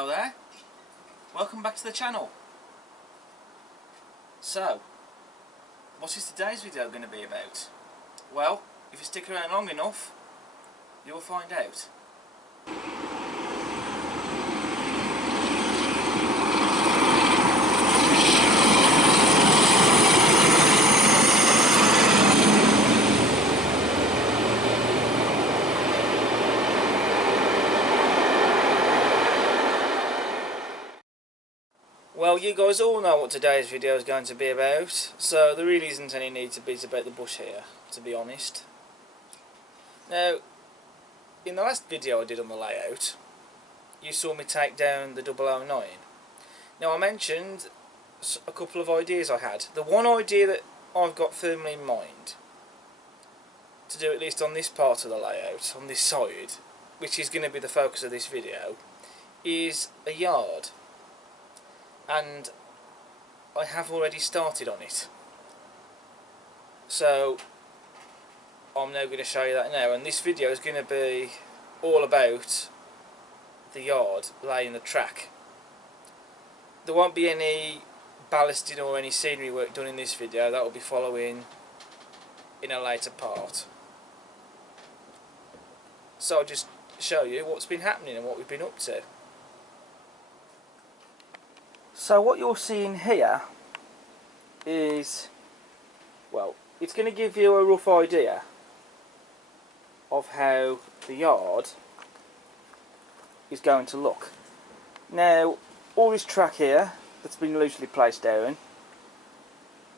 Hello there, welcome back to the channel. So, what is today's video going to be about? Well, if you stick around long enough, you'll find out. Well, you guys all know what today's video is going to be about, so there really isn't any need to beat about the bush here, to be honest. Now, in the last video I did on the layout, you saw me take down the 009. Now, I mentioned a couple of ideas I had. The one idea that I've got firmly in mind, to do at least on this part of the layout, on this side, which is going to be the focus of this video, is a yard. And I have already started on it, so I'm now going to show you that now, and this video is going to be all about the yard, laying the track. There won't be any ballasting or any scenery work done in this video. That will be following in a later part. So I'll just show you what's been happening and what we've been up to. So what you're seeing here is, well, it's going to give you a rough idea of how the yard is going to look. Now, all this track here that's been loosely placed down,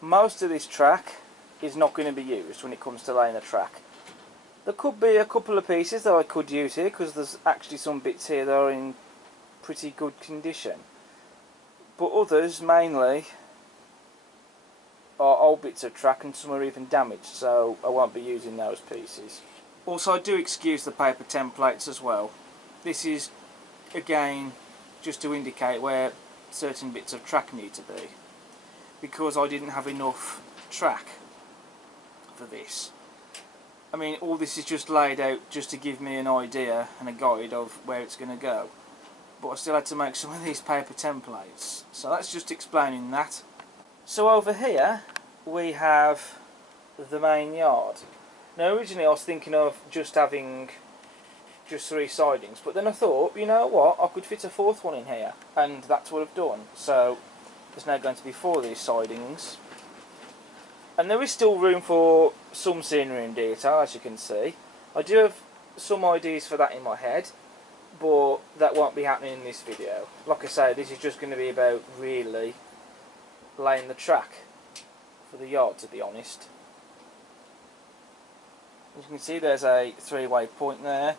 most of this track is not going to be used when it comes to laying the track. There could be a couple of pieces that I could use here, because there's actually some bits here that are in pretty good condition. But others, mainly, are old bits of track, and some are even damaged, so I won't be using those pieces. Also, I do excuse the paper templates as well. This is, again, just to indicate where certain bits of track need to be, because I didn't have enough track for this. I mean, all this is just laid out just to give me an idea and a guide of where it's going to go. But I still had to make some of these paper templates, so that's just explaining that. So over here we have the main yard. Now, originally I was thinking of just having just 3 sidings, but then I thought, you know what, I could fit a 4th one in here, and that's what I've done. So there's now going to be 4 of these sidings, and there is still room for some scenery and detail, as you can see. I do have some ideas for that in my head, but that won't be happening in this video. Like I say, this is just going to be about really laying the track for the yard, to be honest. As you can see, there's a 3-way point there,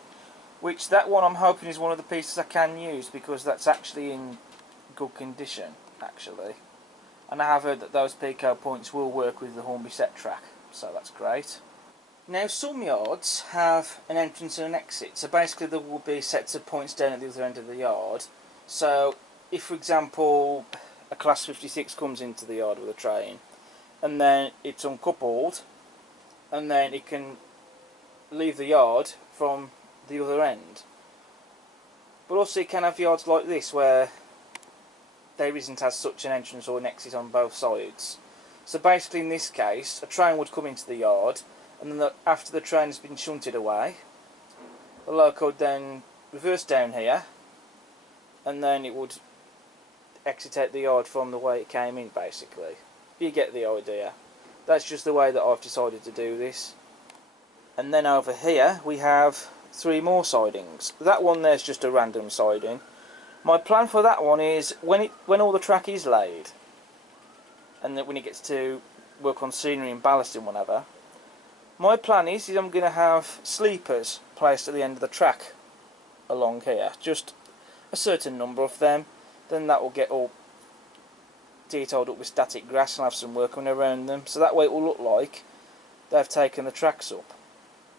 which that one I'm hoping is one of the pieces I can use, because that's actually in good condition, actually. And I have heard that those Pico points will work with the Hornby set track, so that's great. Now, some yards have an entrance and an exit, so basically there will be sets of points down at the other end of the yard. So if, for example, a class 56 comes into the yard with a train, and then it's uncoupled, and then it can leave the yard from the other end. But also you can have yards like this where there isn't as such an entrance or an exit on both sides. So basically in this case, a train would come into the yard, and then after the train has been shunted away, the loco would then reverse down here, and then it would exit out the yard from the way it came in, basically. You get the idea. That's just the way that I've decided to do this. And then over here we have 3 more sidings. That one there's just a random siding. My plan for that one is when all the track is laid, and then when it gets to work on scenery and ballast and whatever, my plan is I'm going to have sleepers placed at the end of the track along here, just a certain number of them. Then that will get all detailed up with static grass and have some workmen around them, so that way it will look like they've taken the tracks up,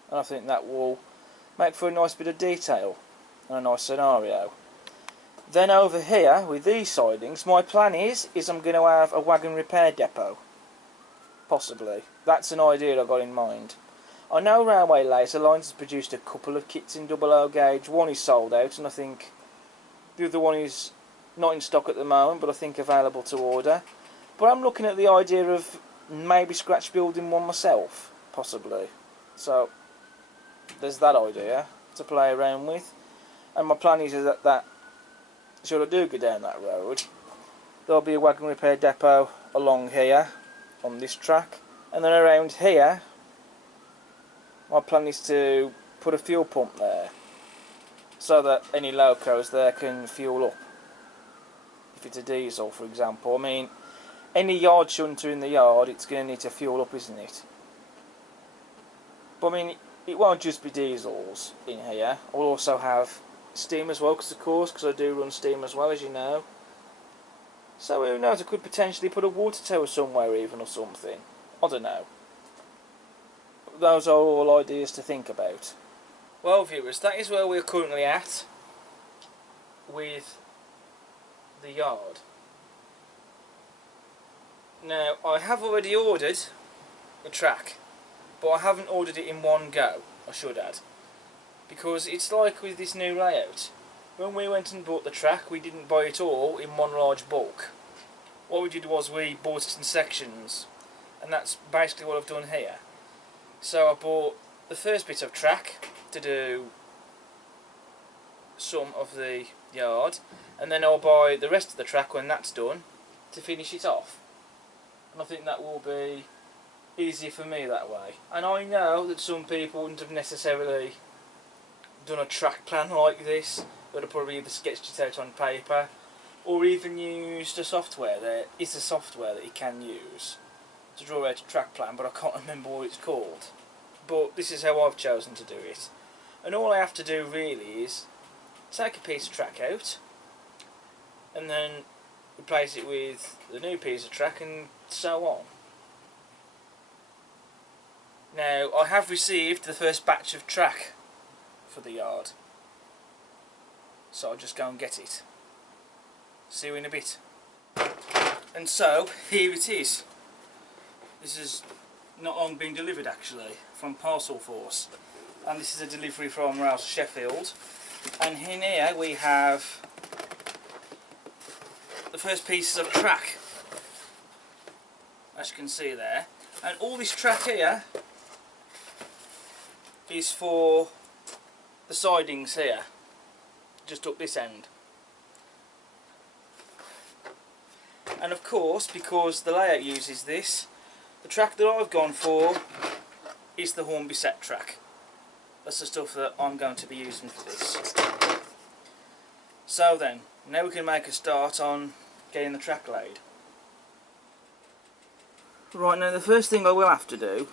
and I think that will make for a nice bit of detail and a nice scenario. Then over here with these sidings, my plan is I'm going to have a wagon repair depot. Possibly. That's an idea I've got in mind. I know Railway Laser Lines has produced a couple of kits in 00 gauge. One is sold out, and I think The other one is not in stock at the moment, but I think available to order. But I'm looking at the idea of maybe scratch building one myself, possibly. So there's that idea to play around with. And my plan is that should I do go down that road, there'll be a wagon repair depot along here on this track, and then around here my plan is to put a fuel pump there so that any locos there can fuel up if it's a diesel, for example. I mean, any yard shunter in the yard, it's going to need to fuel up, isn't it? But I mean, it won't just be diesels in here. I'll also have steam as well, because I do run steam as well, as you know. So who knows, I could potentially put a water tower somewhere even, or something. I don't know. Those are all ideas to think about. Well, viewers, that is where we're currently at with the yard. Now, I have already ordered the track, but I haven't ordered it in one go. I should add, because it's like with this new layout. When we went and bought the track, we didn't buy it all in one large bulk. What we did was we bought it in sections, and that's basically what I've done here. So I bought the first bit of track to do some of the yard, and then I'll buy the rest of the track when that's done to finish it off. And I think that will be easier for me that way. And I know that some people wouldn't have necessarily done a track plan like this. They'd have probably either sketched it out on paper or even used a software. There is a software that you can use to draw out a track plan, but I can't remember what it's called. But this is how I've chosen to do it. And all I have to do really is take a piece of track out and then replace it with the new piece of track, and so on. Now, I have received the first batch of track for the yard, so I'll just go and get it. See you in a bit. And so, here it is. This has not long been delivered actually, from Parcel Force. And this is a delivery from Rouse Sheffield. And in here we have the first pieces of track, as you can see there. And all this track here is for the sidings here, just up this end. And of course, because the layout uses this, the track that I've gone for is the Hornby set track. That's the stuff that I'm going to be using for this. So then, now we can make a start on getting the track laid. Right, now the first thing I will have to do,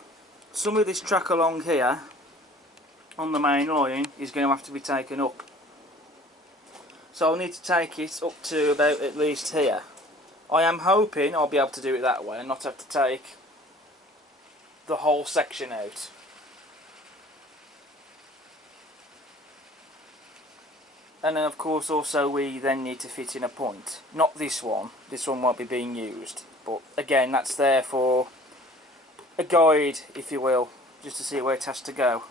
some of this track along here on the main line is going to have to be taken up. So I'll need to take it up to about at least here. I am hoping I'll be able to do it that way and not have to take the whole section out. And then of course also we then need to fit in a point. Not this one won't be being used, but again that's there for a guide, if you will, just to see where it has to go.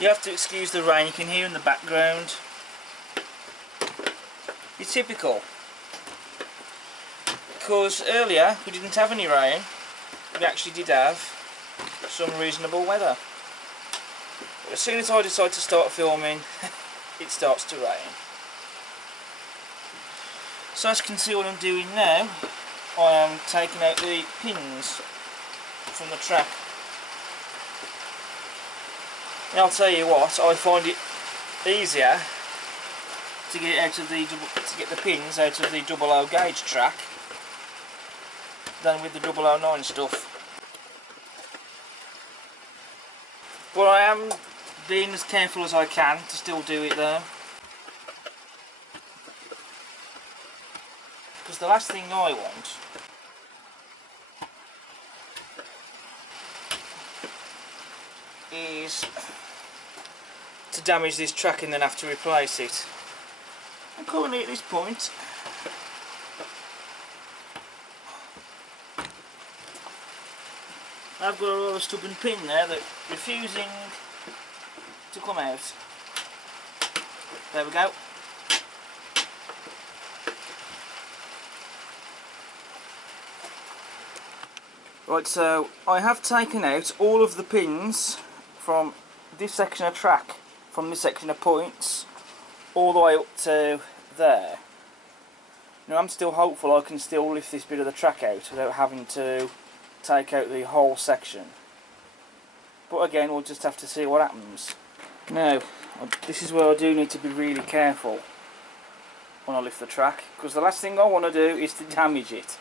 You have to excuse the rain you can hear in the background. It's typical, because earlier we didn't have any rain. We actually did have some reasonable weather. But as soon as I decide to start filming, it starts to rain. So as you can see what I'm doing now, I am taking out the pins from the track. And I'll tell you what, I find it easier to get the pins out of the double O gauge track than with the 009 stuff. But I am being as careful as I can to still do it though. Because the last thing I want is to damage this track and then have to replace it. And currently at this point I've got a rather stubborn pin there that's refusing to come out. There we go. Right, so I have taken out all of the pins from this section of track, from this section of points, all the way up to there. Now I'm still hopeful I can still lift this bit of the track out without having to take out the whole section. But again, we'll just have to see what happens. Now, this is where I do need to be really careful when I lift the track, because the last thing I want to do is to damage it.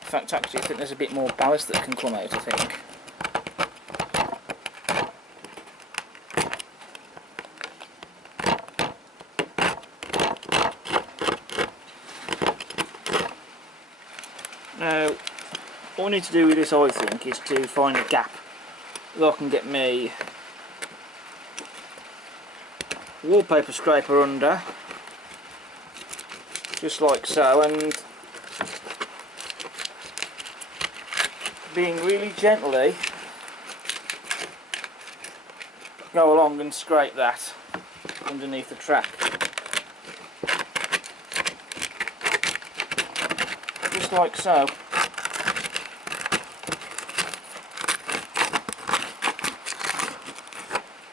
In fact, actually, I think there's a bit more ballast that can come out, I think. Now, all I need to do with this, I think, is to find a gap that I can get me wallpaper scraper under, just like so, and being really gently go along and scrape that underneath the track. Just like so.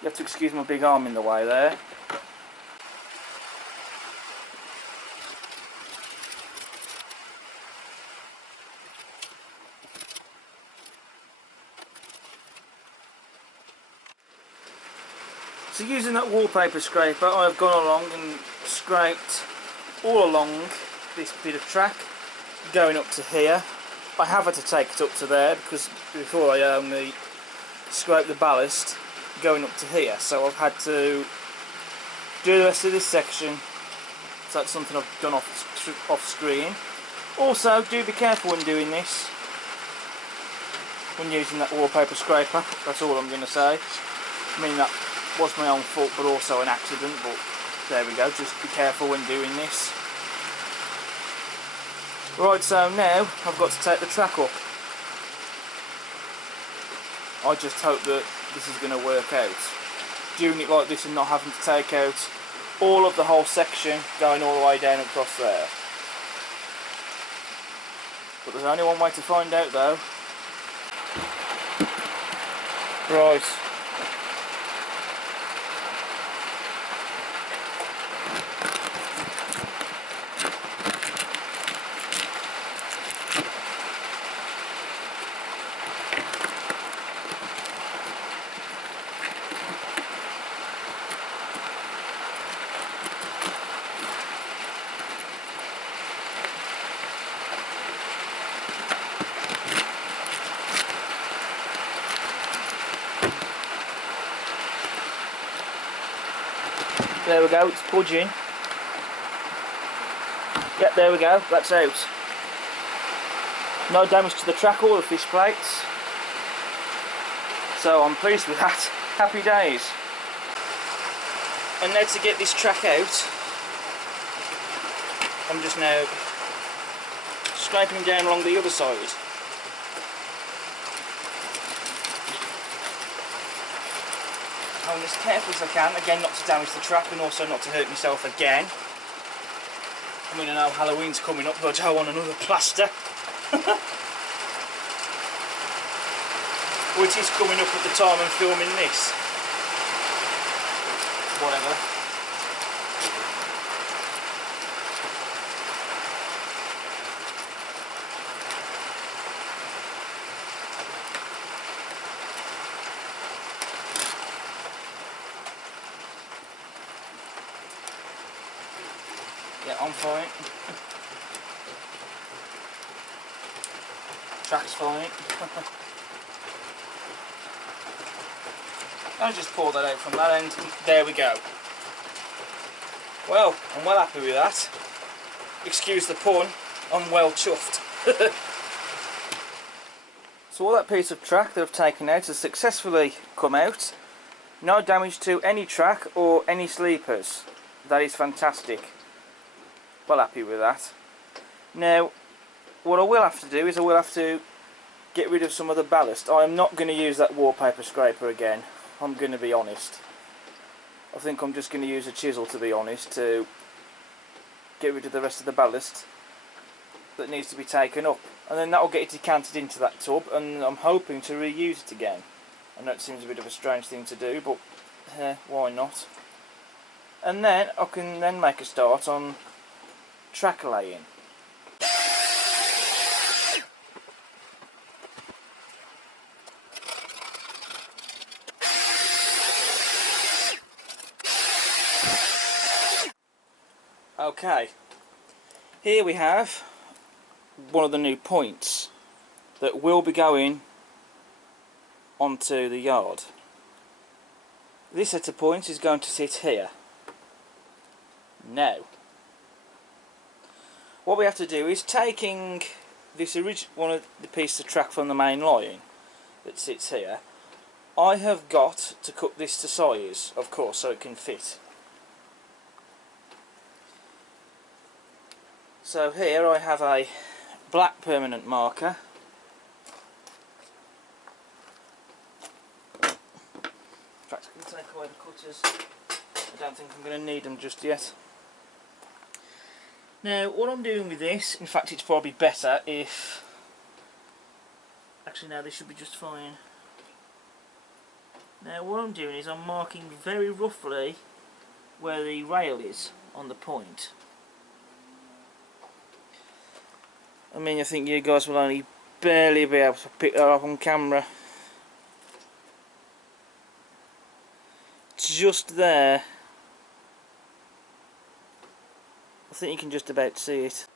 You have to excuse my big arm in the way there. So using that wallpaper scraper, I've gone along and scraped all along this bit of track, going up to here. I have had to take it up to there because before I only scraped the ballast going up to here, so I've had to do the rest of this section. So that's something I've done off screen. Also, do be careful when doing this, when using that wallpaper scraper. That's all I'm going to say. I mean, that was my own fault, but also an accident, but there we go, just be careful when doing this. Right, so now I've got to take the track up. I just hope that this is going to work out. Doing it like this and not having to take out all of the whole section, going all the way down across there. But there's only one way to find out though. Right. There we go, it's budging. Yep, there we go, that's out. No damage to the track or the fish plates. So I'm pleased with that. Happy days. And now to get this track out, I'm just now scraping down along the other side. I'm as careful as I can, again not to damage the track and also not to hurt myself again. I mean, I know Halloween's coming up, but I don't want another plaster. Which is coming up at the time I'm filming this. Whatever. I'm fine. Track's fine. I'll just pull that out from that end. There we go. Well, I'm well happy with that. Excuse the pun, I'm well chuffed. So all that piece of track that I've taken out has successfully come out. No damage to any track or any sleepers. That is fantastic. Well happy with that. Now, what I will have to do is I will have to get rid of some of the ballast. I'm not going to use that wallpaper scraper again. I'm going to be honest. I think I'm just going to use a chisel, to be honest, to get rid of the rest of the ballast that needs to be taken up. And then that will get it decanted into that tub, and I'm hoping to reuse it again. I know it seems a bit of a strange thing to do, but why not? And then I can then make a start on track laying. Okay, here we have one of the new points that will be going onto the yard. This set of points is going to sit here. Now, what we have to do is taking this one of the pieces of track from the main line that sits here. I have got to cut this to size, of course, so it can fit. So here I have a black permanent marker. In fact, I'm going to take away the cutters. I don't think I'm going to need them just yet. Now, what I'm doing with this, in fact it's probably better if... Actually no, this should be just fine. Now what I'm doing is I'm marking very roughly where the rail is on the point. I mean, I think you guys will only barely be able to pick that up on camera. Just there. I think you can just about see it.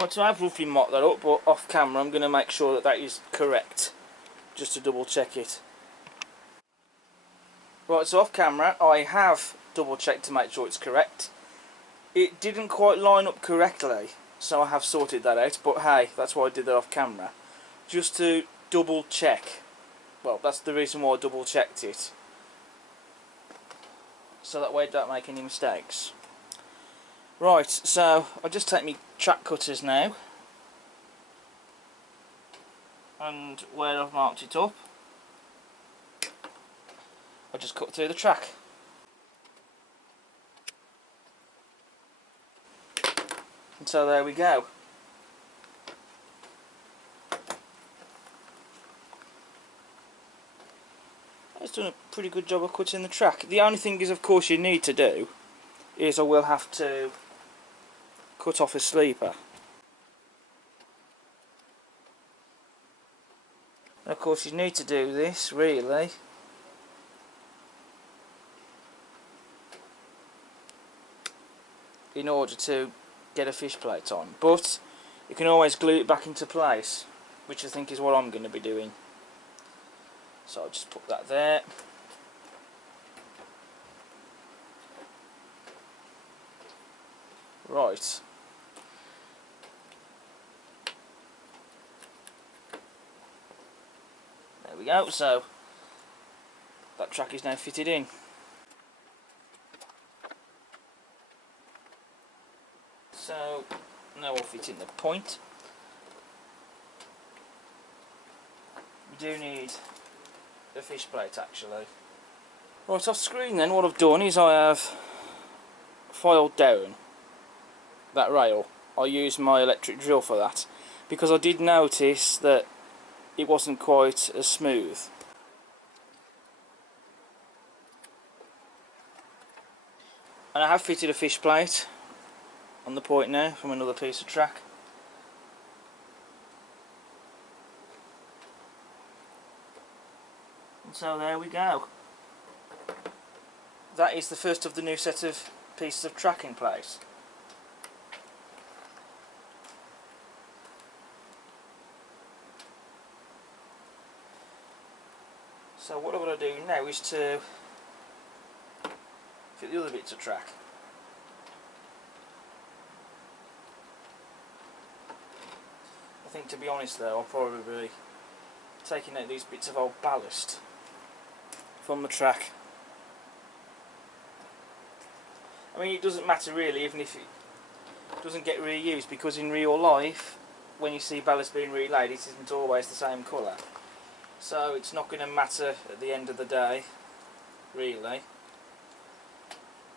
Right, so I've roughly marked that up, but off camera I'm going to make sure that that is correct, just to double check it. Right, so off camera I have double checked to make sure it's correct. It didn't quite line up correctly, so I have sorted that out, but hey, that's why I did that off camera. Just to double check. Well, that's the reason why I double checked it. So that way I don't make any mistakes. Right, so I'll just take my track cutters now, and where I've marked it up, I'll just cut through the track. And so there we go. It's done a pretty good job of cutting the track. The only thing is, of course, you need to do is I will have to cut off a sleeper. And of course you need to do this really in order to get a fish plate on, but you can always glue it back into place, which I think is what I'm going to be doing. So I'll just put that there. Right. There we go, so that track is now fitted in. So now we'll fit in the point. We do need a fish plate actually. Right, off screen then, what I've done is I have filed down that rail. I used my electric drill for that because I did notice that it wasn't quite as smooth. And I have fitted a fish plate on the point now from another piece of track. And so there we go. that is the first of the new set of pieces of track in place. So what I'm going to do now is to fit the other bits of track. I think, to be honest though, I'll probably be taking out these bits of old ballast from the track. I mean, it doesn't matter really, even if it doesn't get reused, because in real life, when you see ballast being relayed, it isn't always the same colour. So it's not going to matter at the end of the day, really.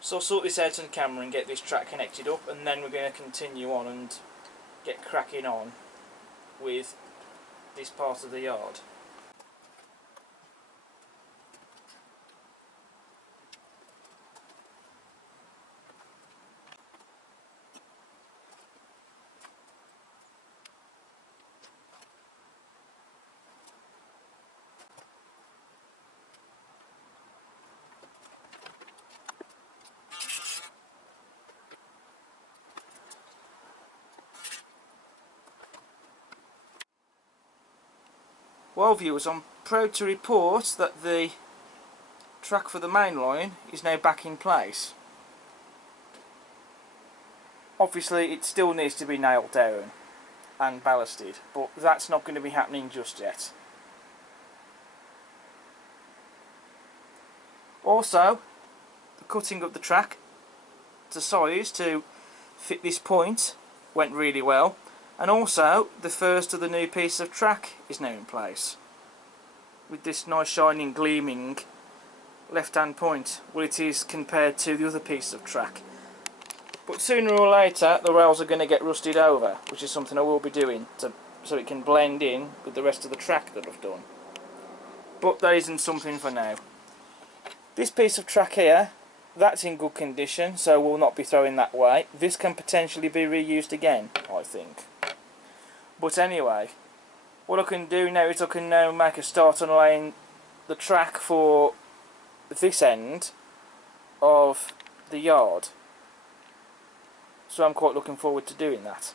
So I'll sort this out on camera and get this track connected up, and then we're going to continue on and get cracking on with this part of the yard. Well viewers, I'm proud to report that the track for the main line is now back in place. Obviously it still needs to be nailed down and ballasted, but that's not going to be happening just yet. Also, the cutting of the track to size to fit this point went really well, and also the first of the new piece of track is now in place with this nice shining gleaming left hand point. Well, it is compared to the other piece of track, but sooner or later the rails are going to get rusted over, which is something I will be doing so it can blend in with the rest of the track that I've done. But that isn't something for now. This piece of track here, that's in good condition, so we'll not be throwing that away. This can potentially be reused again, I think. But anyway, what I can do now is I can now make a start on laying the track for this end of the yard. So I'm quite looking forward to doing that.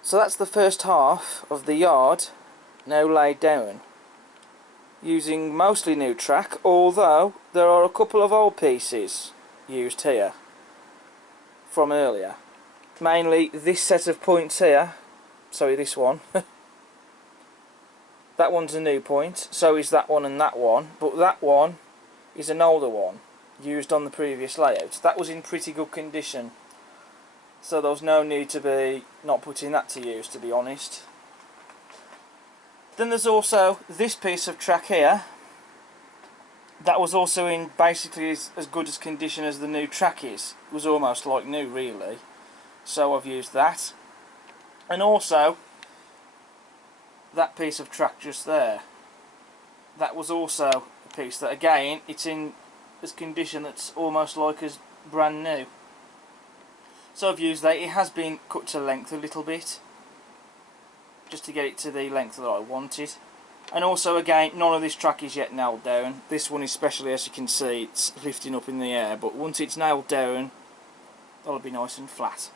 So that's the first half of the yard now laid down, using mostly new track, although there are a couple of old pieces used here from earlier. Mainly this set of points here, sorry, this one. That one's a new point, so is that one and that one, but that one is an older one used on the previous layout. That was in pretty good condition, so there was no need to be not putting that to use, to be honest. Then there's also this piece of track here that was also in basically as good as condition as the new track is. It was almost like new, really, so I've used that. And also that piece of track just there, that was also a piece that, again, it's in as condition that's almost like as brand new. So I've used that. It has been cut to length a little bit, just to get it to the length that I wanted. And also, again, none of this track is yet nailed down. This one especially, as you can see, it's lifting up in the air, but once it's nailed down, that'll be nice and flat.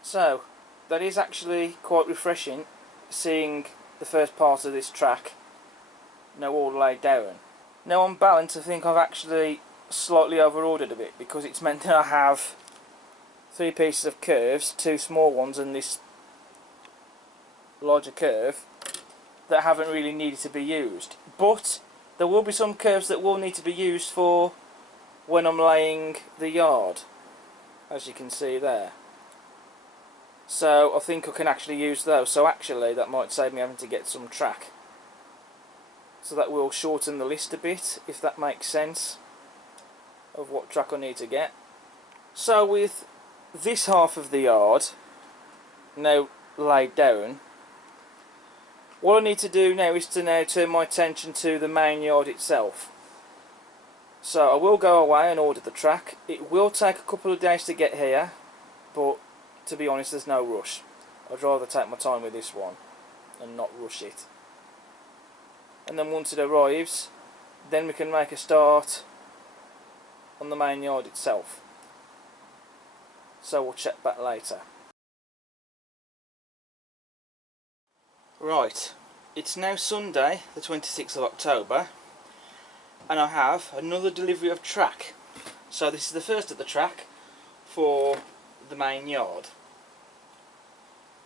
So that is actually quite refreshing, seeing the first part of this track now all laid down. Now on balance I think I've actually slightly over-ordered a bit, because it's meant that I have 3 pieces of curves, 2 small ones and this larger curve, that haven't really needed to be used. But there will be some curves that will need to be used for when I'm laying the yard, as you can see there. So I think I can actually use those, so actually that might save me having to get some track. So that will shorten the list a bit, if that makes sense, of what track I need to get. So with this half of the yard now laid down, what I need to do now is to now turn my attention to the main yard itself. So I will go away and order the track. It will take a couple of days to get here, but to be honest there's no rush. I'd rather take my time with this one and not rush it. And then once it arrives, then we can make a start on the main yard itself. So we'll check back later. Right, it's now Sunday the 26th of October and I have another delivery of track. So this is the first of the track for the main yard.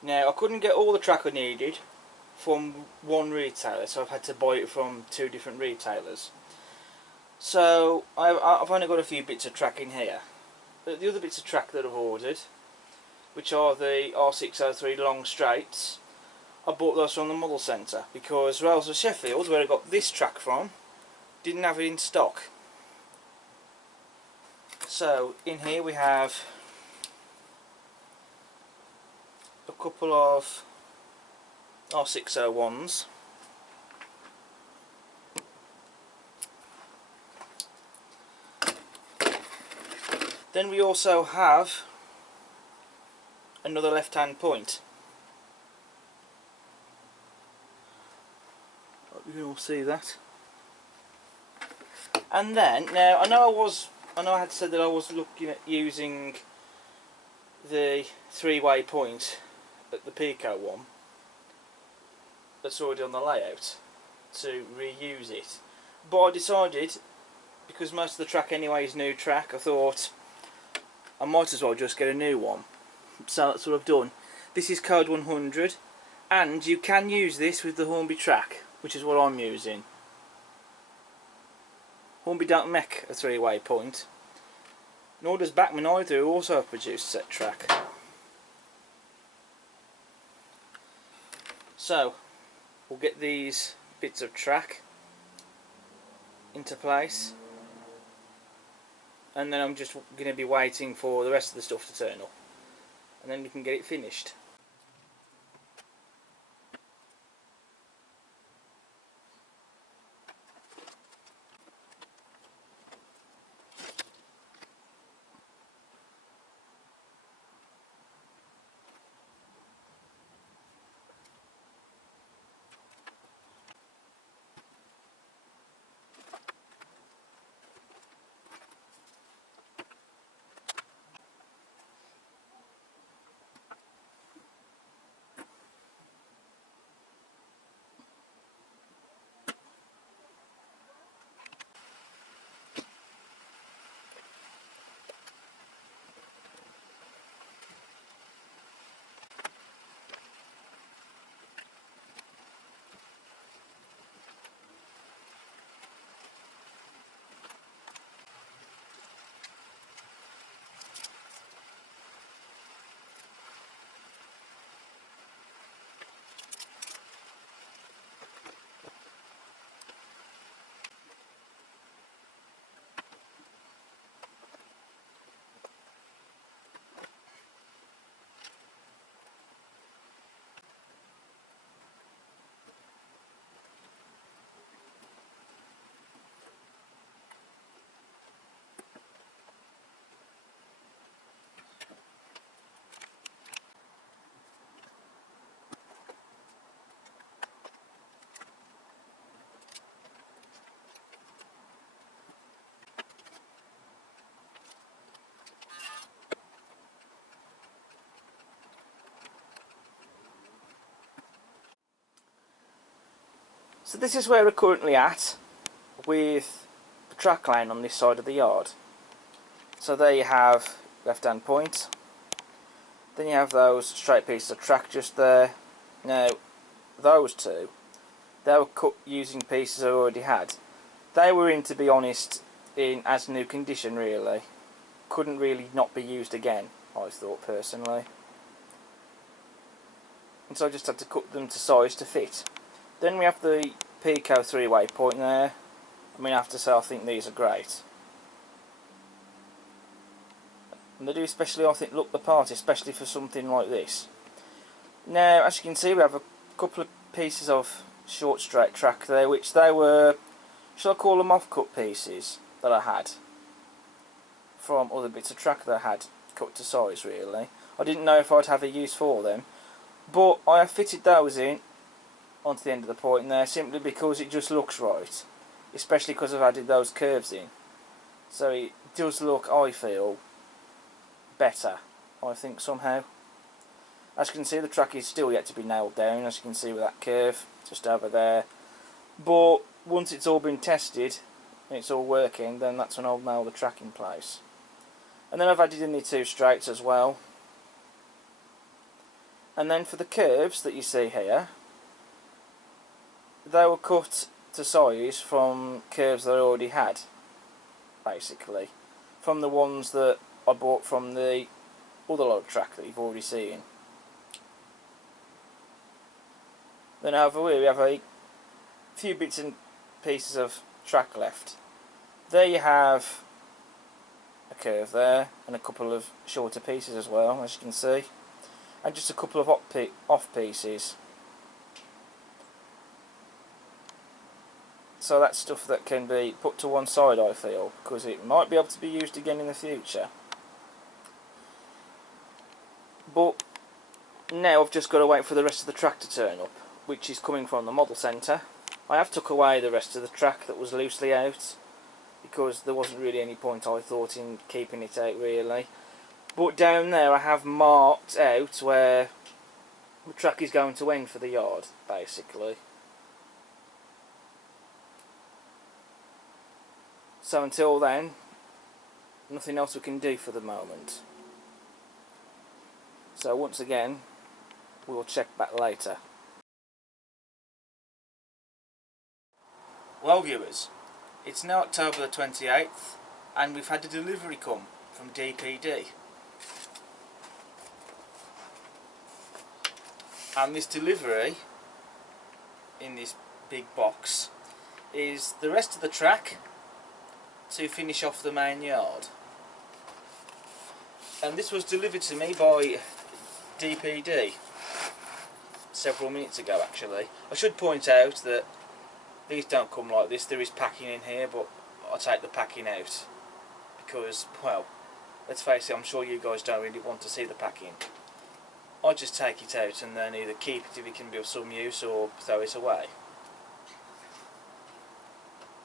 Now I couldn't get all the track I needed from one retailer, so I've had to buy it from 2 different retailers. So I've only got a few bits of track in here. But the other bits of track that I've ordered, which are the R603 long straights, I bought those from the model centre because Rails of Sheffield, where I got this track from, didn't have it in stock. So in here we have a couple of R601s. Then we also have another left-hand point. You can all see that. And then, now I know I had said that I was looking at using the 3-way point at the Pico one that's already on the layout to reuse it. But I decided, because most of the track anyway is new track, I thought I might as well just get a new one. So that's what I've done. This is code 100 and you can use this with the Hornby track, which is what I'm using. Hornby don't make a 3-way point, nor does Bachmann either, who also have produced set track. So we'll get these bits of track into place, and then I'm just going to be waiting for the rest of the stuff to turn up, and then we can get it finished. So this is where we're currently at with the track lane on this side of the yard. So there you have left hand point, then you have those straight pieces of track just there. Now those two, they were cut using pieces I already had. They were in, to be honest, in as new condition really. Couldn't really not be used again, I thought personally. And so I just had to cut them to size to fit. Then we have the Pico 3-way point there. I mean, I have to say I think these are great. And they do especially, I think, look the part, especially for something like this. Now, as you can see, we have a couple of pieces of short straight track there, which they were, shall I call them off-cut pieces that I had from other bits of track that I had cut to size really. I didn't know if I'd have a use for them, but I have fitted those in onto the end of the point there simply because it just looks right, especially because I've added those curves in. So it does look, I feel, better, I think, somehow. As you can see, the track is still yet to be nailed down, as you can see with that curve just over there. But once it's all been tested and it's all working, then that's when I'll nail the track in place. And then I've added in the two straights as well. And then for the curves that you see here, they were cut to size from curves that I already had, basically. From the ones that I bought from the other lot of track that you've already seen. Then over here we have a few bits and pieces of track left. There you have a curve there, and a couple of shorter pieces as well, as you can see. And just a couple of off pieces. So that's stuff that can be put to one side, I feel, because it might be able to be used again in the future. But now I've just got to wait for the rest of the track to turn up, which is coming from the model centre. I have took away the rest of the track that was loosely out, because there wasn't really any point, I thought, in keeping it out really. But down there I have marked out where the track is going to end for the yard, basically. So until then, nothing else we can do for the moment. So once again, we'll check back later. Well viewers, it's now October the 28th and we've had a delivery come from DPD. And this delivery, in this big box, is the rest of the track to finish off the main yard. And this was delivered to me by DPD several minutes ago actually. I should point out that these don't come like this, there is packing in here, but I take the packing out because, well, let's face it, I'm sure you guys don't really want to see the packing. I just take it out and then either keep it if it can be of some use or throw it away.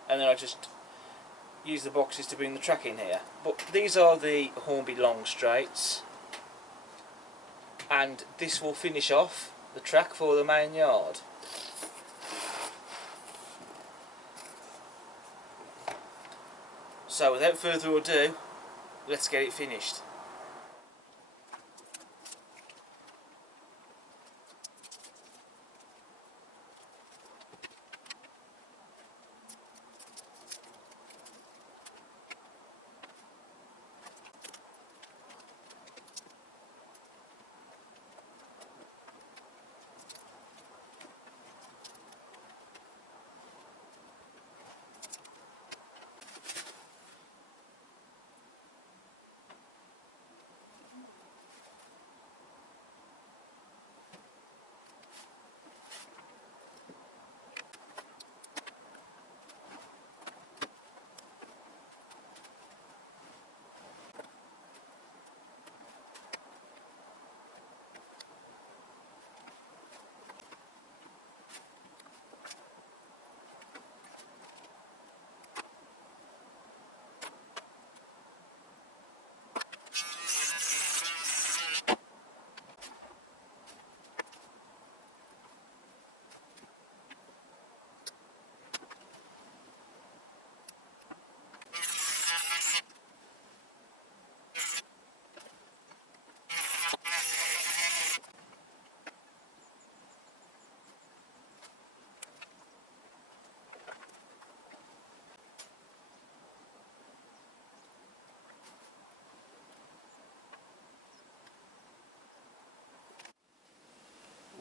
And then I just use the boxes to bring the track in here. But these are the Hornby long straights, and this will finish off the track for the main yard. So without further ado, let's get it finished.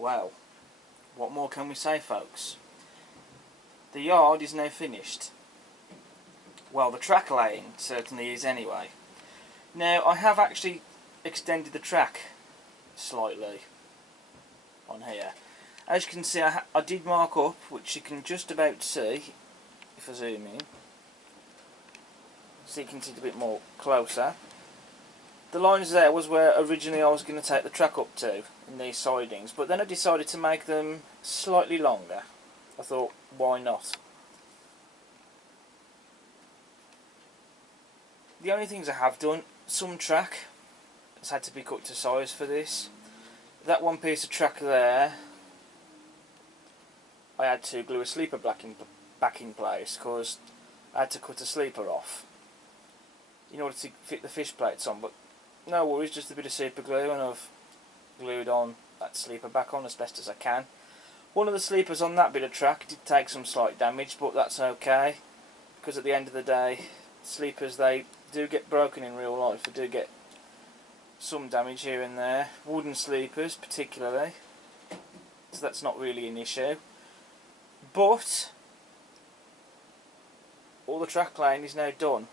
Well, what more can we say, folks? The yard is now finished. Well, the track laying certainly is anyway. Now, I have actually extended the track slightly on here. As you can see, I did mark up, which you can just about see if I zoom in, so you can see it a bit more closer. The lines there was where originally I was going to take the track up to in these sidings, but then I decided to make them slightly longer. I thought, why not? The only things I have done, some track has had to be cut to size for this. That one piece of track there, I had to glue a sleeper back in place because I had to cut a sleeper off in order to fit the fish plates on, but no worries, just a bit of super glue and I've glued on that sleeper back on as best as I can. One of the sleepers on that bit of track did take some slight damage, but that's okay, because at the end of the day, sleepers, they do get broken in real life. They do get some damage here and there, wooden sleepers particularly, so that's not really an issue. But all the track laying is now done,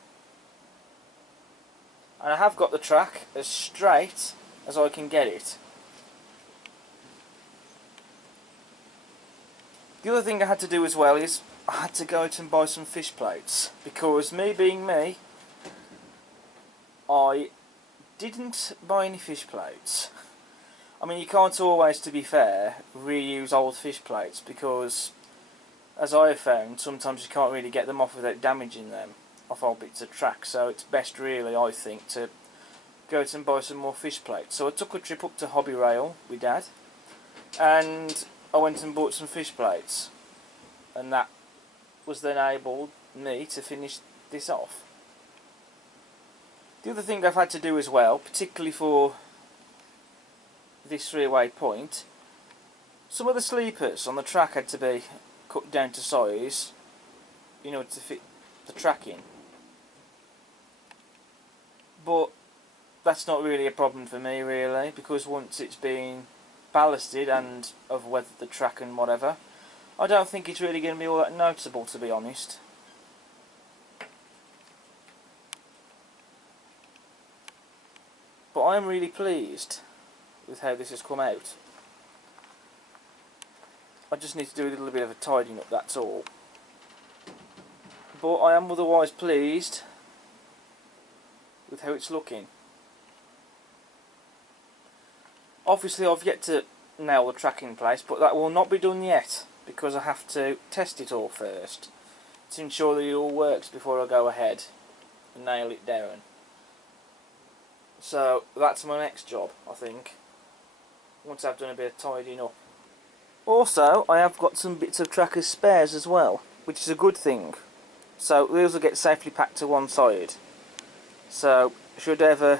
and I have got the track as straight as I can get it. The other thing I had to do as well is I had to go out and buy some fish plates, because me being me, I didn't buy any fish plates. I mean, you can't always, to be fair, reuse old fish plates, because as I have found, sometimes you can't really get them off without damaging them off old bits of track, so it's best really, I think, to go out and buy some more fish plates. So I took a trip up to Hobby Rail with Dad, and I went and bought some fish plates, and that was then enabled me to finish this off. The other thing I've had to do as well, particularly for this 3-way point, some of the sleepers on the track had to be cut down to size in order to fit the track in. But that's not really a problem for me really, because once it's been ballasted and I've weathered the track and whatever, I don't think it's really going to be all that noticeable, to be honest. But I'm really pleased with how this has come out. I just need to do a little bit of a tidying up, that's all. But I am otherwise pleased with how it's looking. Obviously I've yet to nail the track in place, but that will not be done yet, because I have to test it all first to ensure that it all works before I go ahead and nail it down. So that's my next job, I think, once I've done a bit of tidying up. Also, I have got some bits of track as spares as well, which is a good thing. So these will get safely packed to one side. So should I ever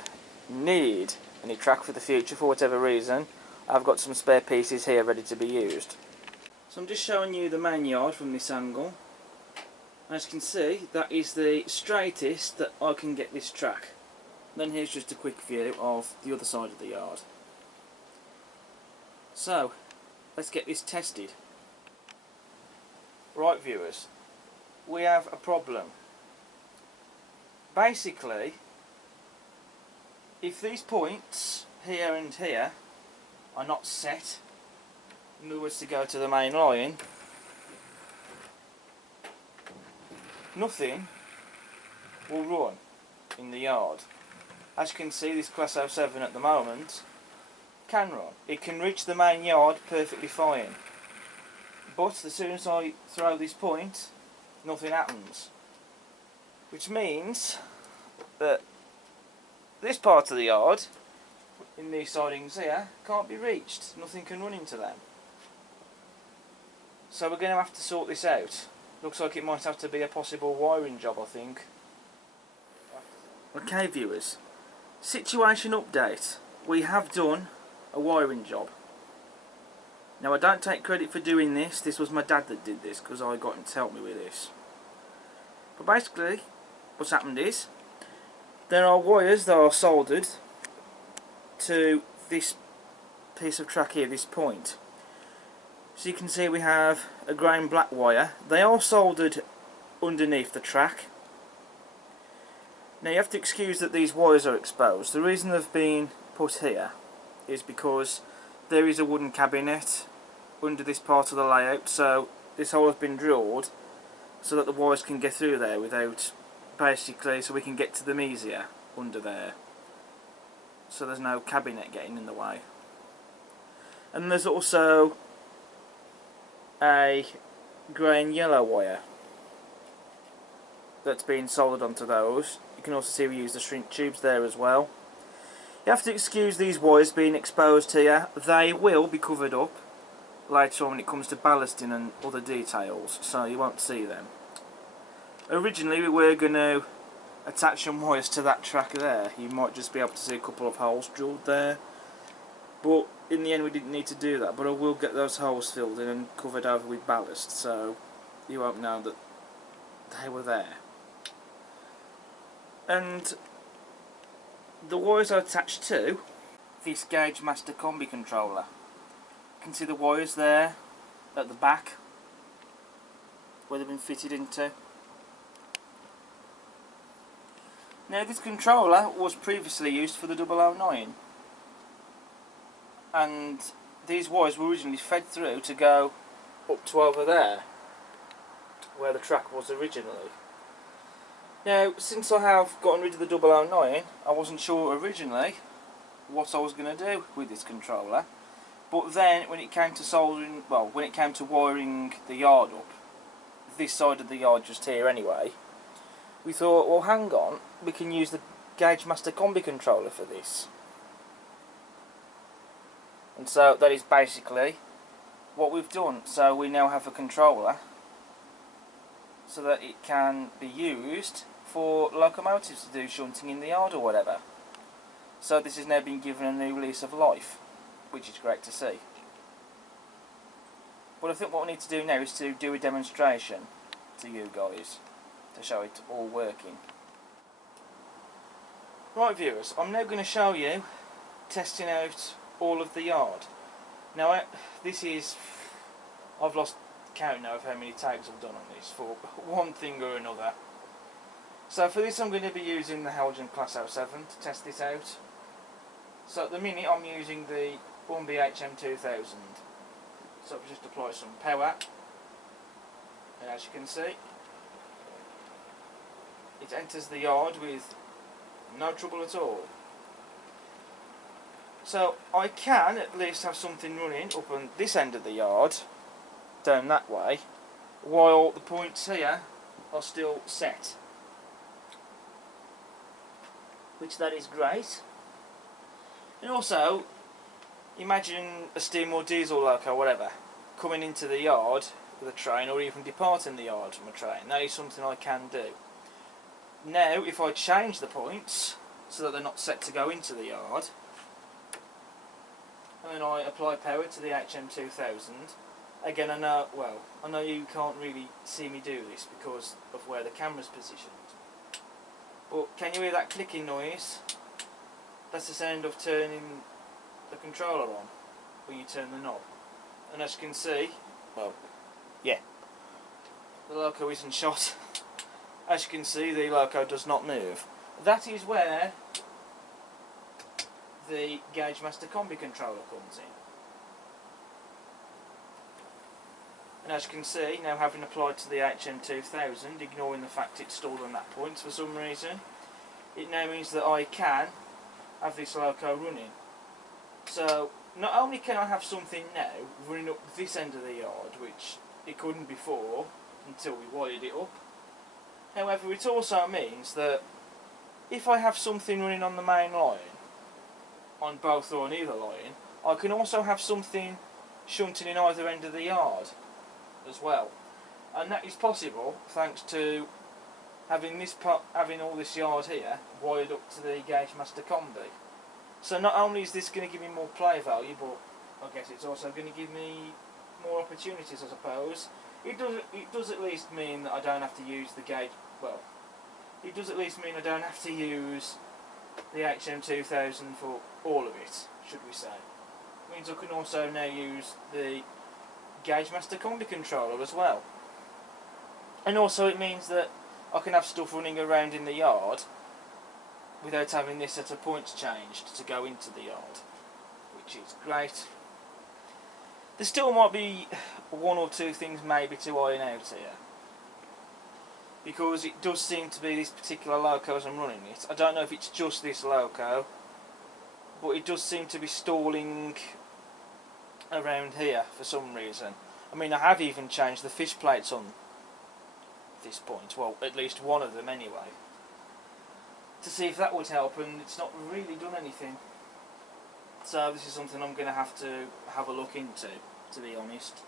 need any track for the future for whatever reason, I've got some spare pieces here ready to be used. So I'm just showing you the main yard from this angle. As you can see, that is the straightest that I can get this track. Then here's just a quick view of the other side of the yard. So, let's get this tested. Right viewers, we have a problem. Basically, if these points here and here are not set, in other words to go to the main line, nothing will run in the yard. As you can see, this Class 07 at the moment can run. It can reach the main yard perfectly fine. But as soon as I throw this point, nothing happens. Which means that this part of the yard, in these sidings here, can't be reached. Nothing can run into them. So we're going to have to sort this out. Looks like it might have to be a possible wiring job, I think. Okay viewers, situation update. We have done a wiring job. Now I don't take credit for doing this, this was my dad that did this because I got him to help me with this. But basically what's happened is there are wires that are soldered to this piece of track here, this point. So you can see we have a grey and black wire. They are soldered underneath the track. Now you have to excuse that these wires are exposed. The reason they've been put here is because there is a wooden cabinet under this part of the layout, so this hole has been drilled so that the wires can get through there without, basically, so we can get to them easier under there, so there's no cabinet getting in the way. And there's also a grey and yellow wire that's been soldered onto those. You can also see we use the shrink tubes there as well. You have to excuse these wires being exposed here. They will be covered up later on when it comes to ballasting and other details, so you won't see them. Originally we were going to attach some wires to that track there. You might just be able to see a couple of holes drilled there, but in the end we didn't need to do that. But I will get those holes filled in and covered over with ballast, so you won't know that they were there. And the wires are attached to this Gauge Master Combi controller. You can see the wires there at the back where they've been fitted into. Now this controller was previously used for the 009, and these wires were originally fed through to go up to over there where the track was originally. Now, since I have gotten rid of the 009, I wasn't sure originally what I was going to do with this controller, but then when it came to soldering, well, when it came to wiring the yard up, this side of the yard just here anyway, we thought, well hang on, we can use the Gauge Master Combi controller for this. And so that is basically what we've done. So we now have a controller so that it can be used for locomotives to do shunting in the yard or whatever. So this has now been given a new lease of life, which is great to see. But I think what we need to do now is to do a demonstration to you guys to show it all working. Right viewers, I'm now going to show you testing out all of the yard. Now this is, I've lost count now of how many takes I've done on this for one thing or another. So for this I'm going to be using the Helgen Class 07 to test this out. So at the minute I'm using the Bumby HM2000. So I've just applied some power, and as you can see it enters the yard with no trouble at all. So I can at least have something running up on this end of the yard, down that way, while the points here are still set. Which that is great. And also, imagine a steam or diesel loco, whatever, coming into the yard with a train, or even departing the yard from a train. That is something I can do. Now, if I change the points so that they're not set to go into the yard, and then I apply power to the HM2000, again I know you can't really see me do this because of where the camera's positioned, but can you hear that clicking noise? That's the sound of turning the controller on when you turn the knob. And as you can see, well, yeah, the loco isn't shot. As you can see, the loco does not move. That is where the Gauge Master Combi controller comes in. And as you can see, now having applied to the HM2000, ignoring the fact it's stalled on that point for some reason, it now means that I can have this loco running. So not only can I have something now running up this end of the yard, which it couldn't before until we wired it up, however it also means that if I have something running on the main line, on both or on either line, I can also have something shunting in either end of the yard as well. And that is possible thanks to having all this yard here wired up to the Gauge Master Combi. So not only is this going to give me more play value, but I guess it's also going to give me more opportunities, I suppose. It does at least mean that I don't have to use the gauge. Well, it does at least mean I don't have to use the HM2000 for all of it, should we say. It means I can also now use the Gauge Master combi controller as well. And also it means that I can have stuff running around in the yard without having this set of points changed to go into the yard, which is great. There still might be one or two things maybe to iron out here, because it does seem to be this particular loco as I'm running it. I don't know if it's just this loco, but it does seem to be stalling around here for some reason. I mean, I have even changed the fish plates on this point, well, at least one of them anyway, to see if that would help, and it's not really done anything. So this is something I'm going to have a look into, to be honest.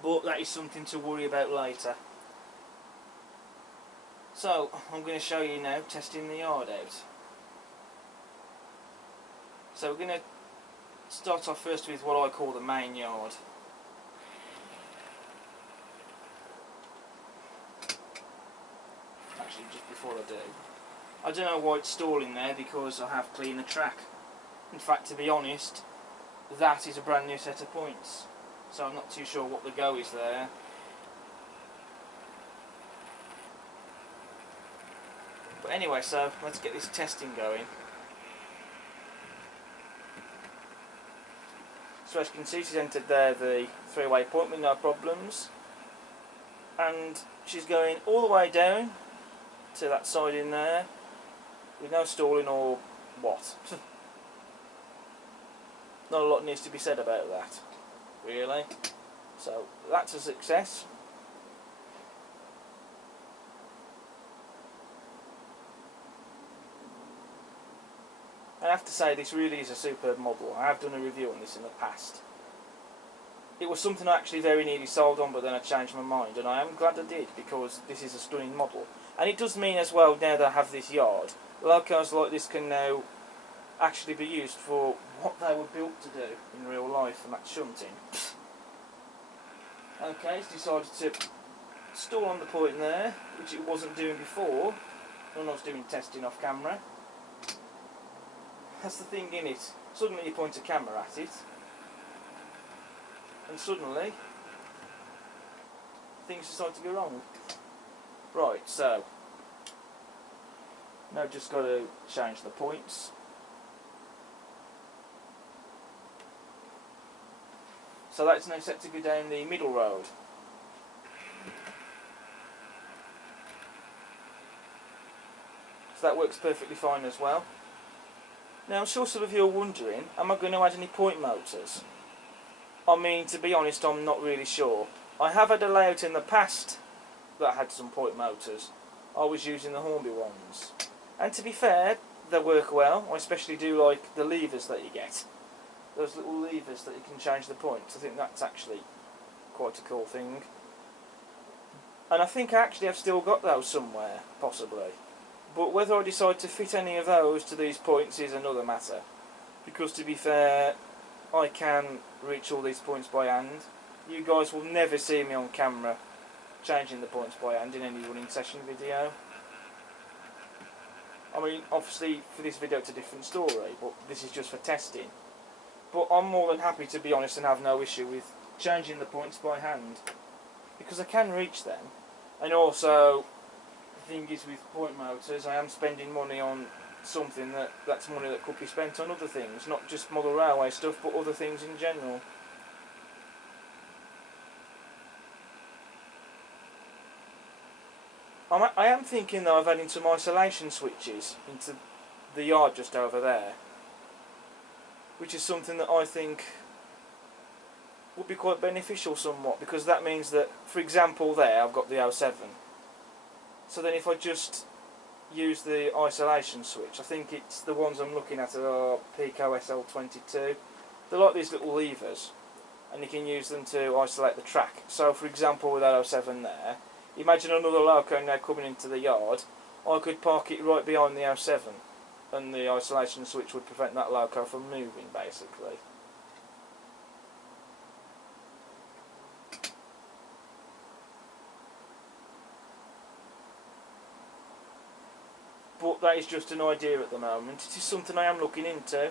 But that is something to worry about later. So I'm going to show you now testing the yard out. So we're going to start off first with what I call the main yard. Actually, just before I do, I don't know why it's stalling there, because I have cleaned the track. In fact, to be honest, that is a brand new set of points, so I'm not too sure what the go is there. But anyway, so let's get this testing going. So as you can see, she's entered there the 3-way point with no problems, and she's going all the way down to that side in there with no stalling or what. Not a lot needs to be said about that, really. So that's a success. I have to say, this really is a superb model. I have done a review on this in the past. It was something I actually very nearly sold on, but then I changed my mind, and I am glad I did, because this is a stunning model. And it does mean as well, now that I have this yard, locos like this can now actually be used for what they were built to do in real life, and that's shunting. Okay, it's decided to stall on the point there, which it wasn't doing before when I was doing testing off camera. That's the thing in it. Suddenly you point a camera at it, and suddenly things decide to go wrong. Right, so now I've just got to change the points. So that's now set to go down the middle road. So that works perfectly fine as well. Now I'm sure some of you are wondering, am I going to add any point motors? I mean, to be honest, I'm not really sure. I have had a layout in the past that had some point motors. I was using the Hornby ones. And to be fair, they work well. I especially do like the levers that you get. Those little levers that you can change the points. I think that's actually quite a cool thing. And I think actually I've still got those somewhere, possibly. But whether I decide to fit any of those to these points is another matter. Because to be fair, I can reach all these points by hand. You guys will never see me on camera changing the points by hand in any running session video. I mean, obviously for this video it's a different story, but this is just for testing. But I'm more than happy, to be honest, and have no issue with changing the points by hand, because I can reach them. And also, the thing is with point motors, I am spending money on something that's money that could be spent on other things, not just model railway stuff, but other things in general. I am thinking though of adding some isolation switches into the yard just over there, which is something that I think would be quite beneficial somewhat, because that means that, for example there, I've got the 07. So then if I just use the isolation switch, I think it's the ones I'm looking at are Pico SL22. They're like these little levers, and you can use them to isolate the track. So for example with that 07 there, imagine another loco now coming into the yard, I could park it right behind the 07, and the isolation switch would prevent that loco from moving, basically. But that is just an idea at the moment. It is something I am looking into.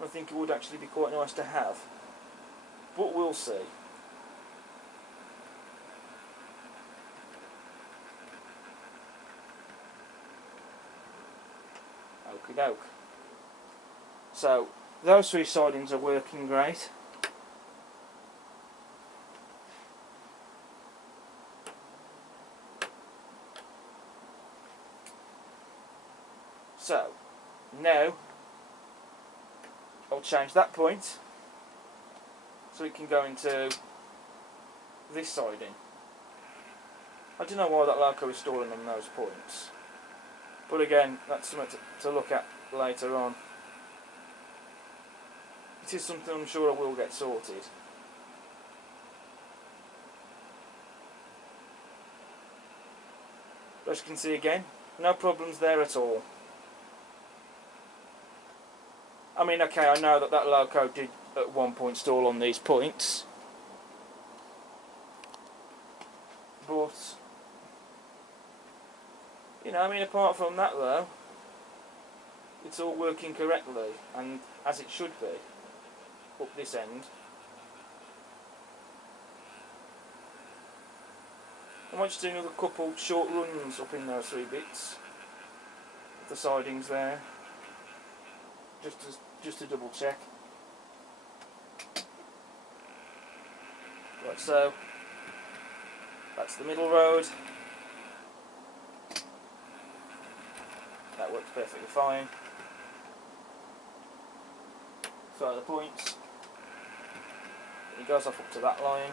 I I think it would actually be quite nice to have. But we'll see. Okie doke. So, those three sidings are working great. So, now I'll change that point so it can go into this siding. I don't know why that loco is stalling on those points, but again, that's something to look at later on. It is something I'm sure I will get sorted. As you can see again, no problems there at all. I mean, okay, I know that loco did at one point stall on these points, but you know, I mean, apart from that though, it's all working correctly and as it should be up this end. I might just do another couple short runs up in those three bits, the sidings there, just to double check. Right, so that's the middle road. That works perfectly fine. So the points, it goes off up to that line.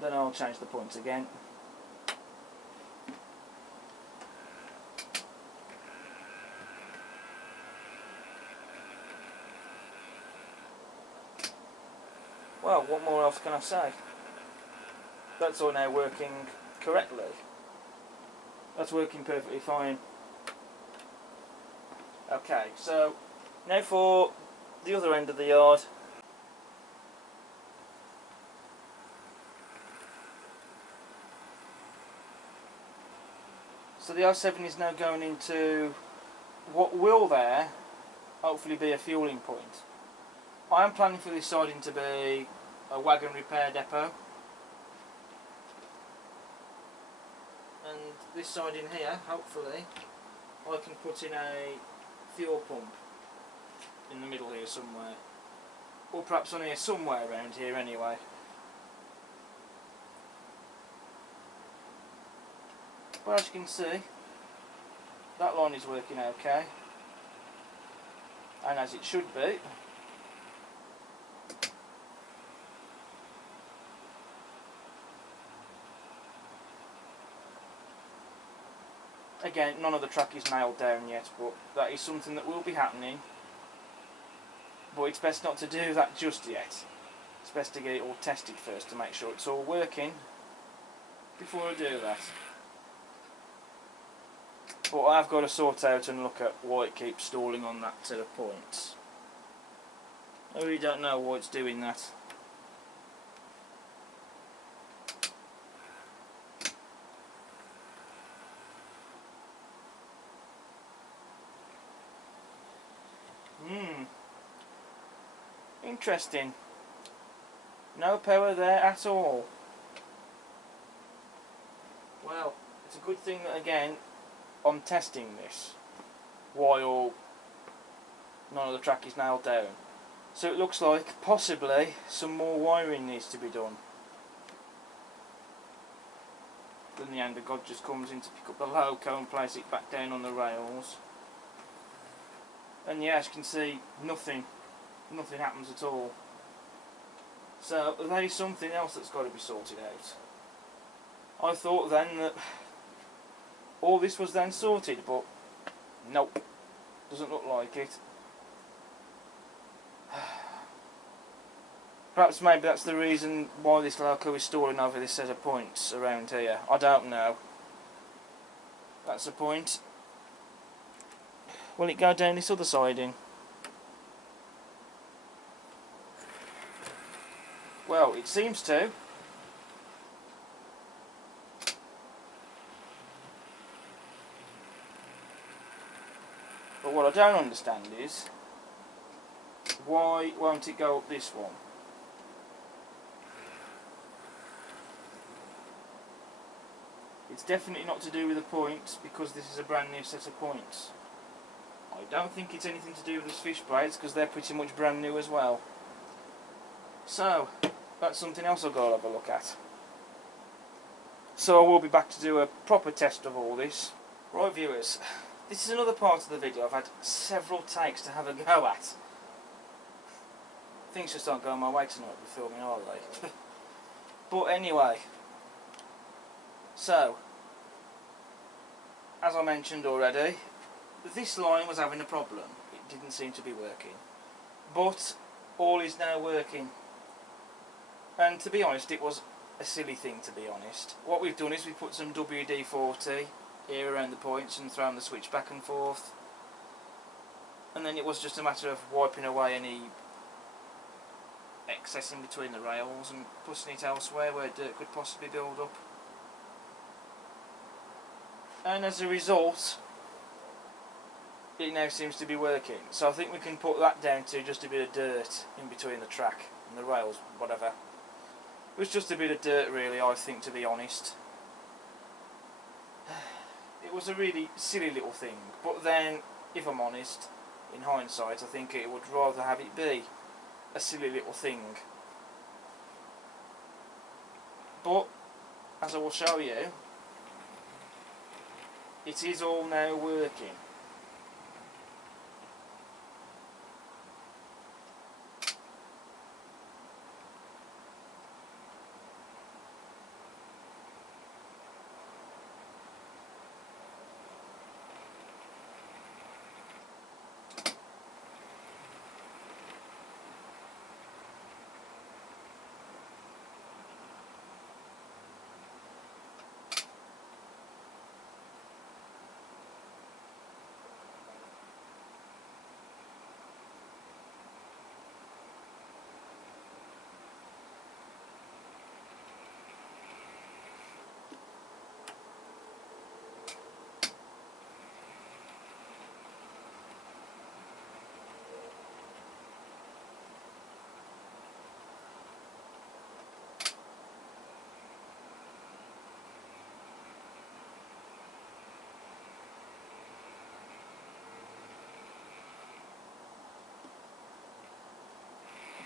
Then I'll change the points again. Well, what more else can I say? That's all now working correctly. That's working perfectly fine. Okay, so now for the other end of the yard. So the R7 is now going into what will there hopefully be a fueling point. I am planning for this siding to be a wagon repair depot, and this siding here, hopefully, I can put in a fuel pump in the middle here somewhere, or perhaps on here somewhere around here anyway. But as you can see, that line is working okay, and as it should be. Again, none of the track is nailed down yet, but that is something that will be happening. But it's best not to do that just yet. It's best to get it all tested first to make sure it's all working before I do that. But I've got to sort out and look at why it keeps stalling on that set of points. I really don't know why it's doing that. Interesting. No power there at all. Well, it's a good thing that again I'm testing this while none of the track is nailed down. So it looks like possibly some more wiring needs to be done. Then the hand of God just comes in to pick up the loco and place it back down on the rails. And yeah, as you can see, nothing happens at all. So there is something else that's got to be sorted out. I thought then that all this was then sorted, but nope, doesn't look like it. Perhaps maybe that's the reason why this loco is stalling over this set of points around here. I don't know. That's the point. Will it go down this other siding? Well, it seems to. But what I don't understand is, why won't it go up this one? It's definitely not to do with the points, because this is a brand new set of points. I don't think it's anything to do with the fish braids, because they're pretty much brand new as well. So, that's something else I've got to have a look at. So I will be back to do a proper test of all this. Right viewers, this is another part of the video I've had several takes to have a go at. Things just aren't going my way tonight with filming, are they? But anyway, so, as I mentioned already, this line was having a problem. It didn't seem to be working. But all is now working. And to be honest, it was a silly thing, to be honest. What we've done is we've put some WD-40 here around the points and thrown the switch back and forth. And then it was just a matter of wiping away any excess in between the rails and putting it elsewhere where dirt could possibly build up. And as a result, it now seems to be working. So I think we can put that down to just a bit of dirt in between the track and the rails, whatever. It was just a bit of dirt really, I think, to be honest. It was a really silly little thing, but then, if I'm honest, in hindsight, I think it would rather have it be a silly little thing. But, as I will show you, it is all now working.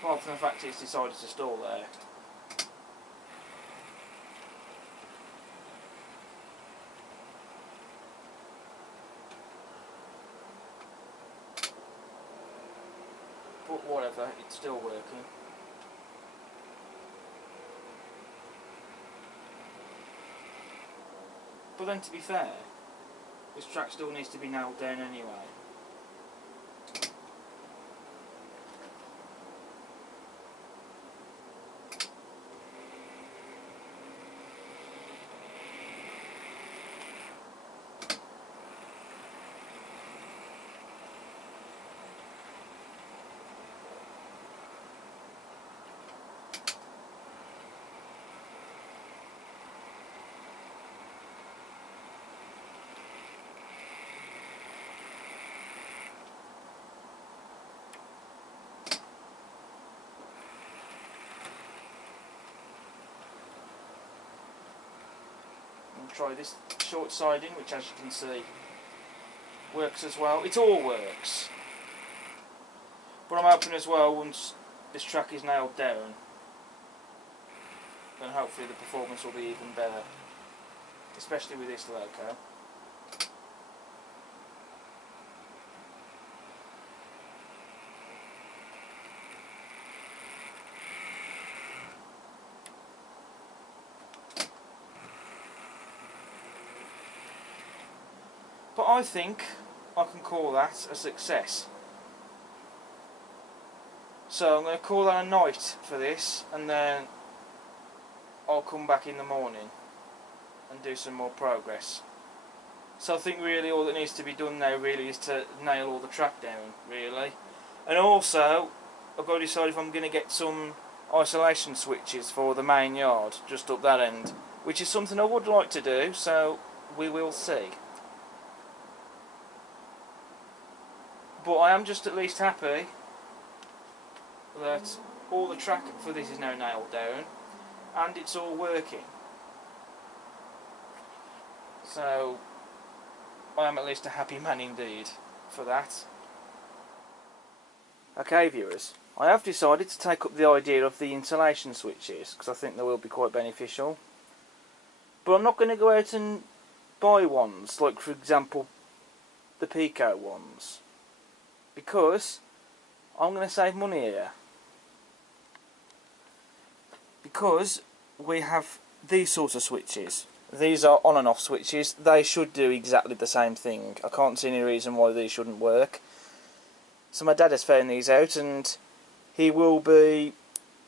Apart from the fact it's decided to stall there. But whatever, it's still working. But then to be fair, this track still needs to be nailed down anyway. Try this short siding, which as you can see works as well. It all works, but I'm hoping as well, once this track is nailed down, then hopefully the performance will be even better, especially with this loco. But I think I can call that a success. So I'm going to call that a night for this, and then I'll come back in the morning and do some more progress. So I think really all that needs to be done now really is to nail all the track down, really. And also, I've got to decide if I'm going to get some isolation switches for the main yard, just up that end, which is something I would like to do, so we will see. But I am just at least happy that all the track for this is now nailed down and it's all working. So I am at least a happy man indeed for that. Okay viewers, I have decided to take up the idea of the insulation switches because I think they will be quite beneficial. But I'm not going to go out and buy ones, like for example the Pico ones, because I'm going to save money here. Because we have these sorts of switches. These are on and off switches. They should do exactly the same thing. I can't see any reason why these shouldn't work. So my dad has found these out and he will be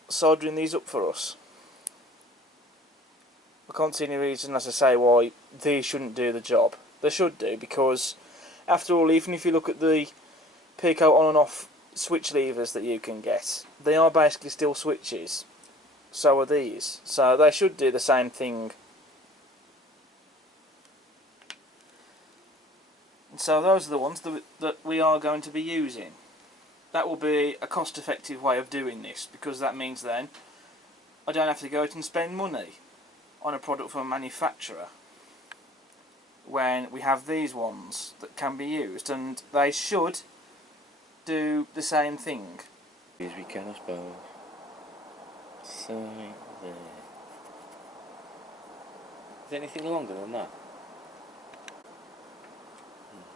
soldering these up for us. I can't see any reason, as I say, why these shouldn't do the job. They should do, because after all, even if you look at the Pico on and off switch levers that you can get, they are basically still switches. So are these. So they should do the same thing. And so those are the ones that we are going to be using. That will be a cost-effective way of doing this, because that means then I don't have to go out and spend money on a product from a manufacturer when we have these ones that can be used, and they should do the same thing. As we can, I suppose. So there. Is there anything longer than that?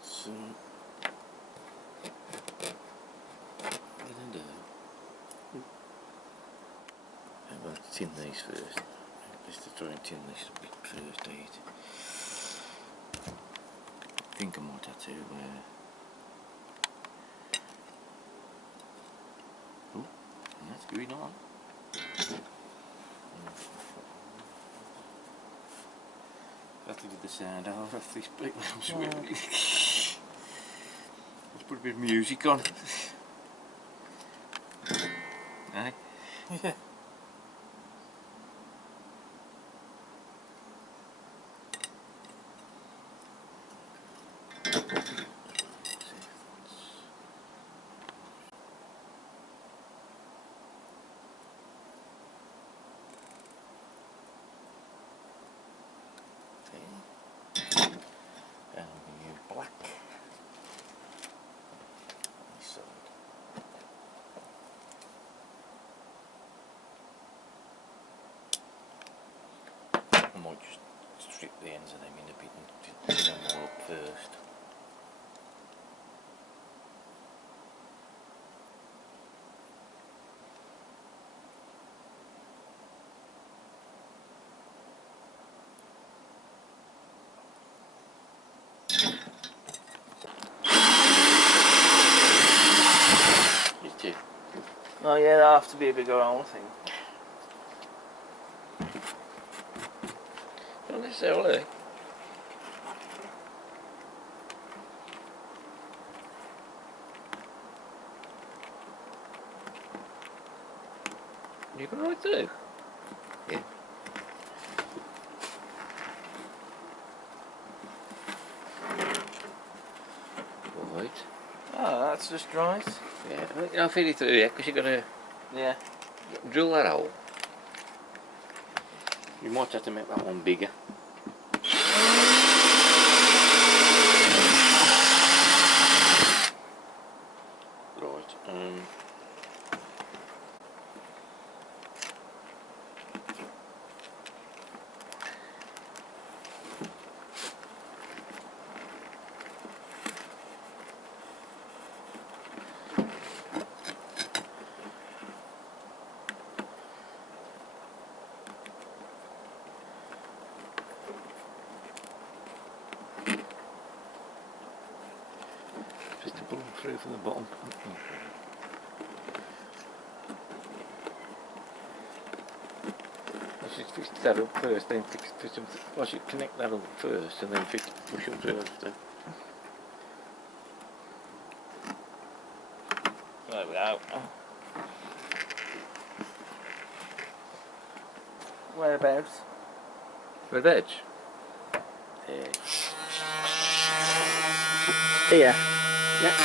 So I'm going to tin these first. Just to try and tin this a bit first, I think I might have to oh, that's going on. I have to do the sound off of this bit when I'm swimming. Let's put a bit of music on. Eh? Yeah. And we use black. This side. I might just strip the ends of them in a bit and tin them all up first. Oh yeah, that'll have to be a bigger round thing. Not necessarily. You can right through? Yeah. Right. Oh, that's just right. Yeah, I'll feed it through here because you're going Yeah. to drill that hole. You might have to make that one bigger. Right. Just to pull them through from the bottom. I should fix that up first, then fix them. I should connect that up first, and then push them through after. There we go. Whereabouts? For the edge? There. Here. Yeah.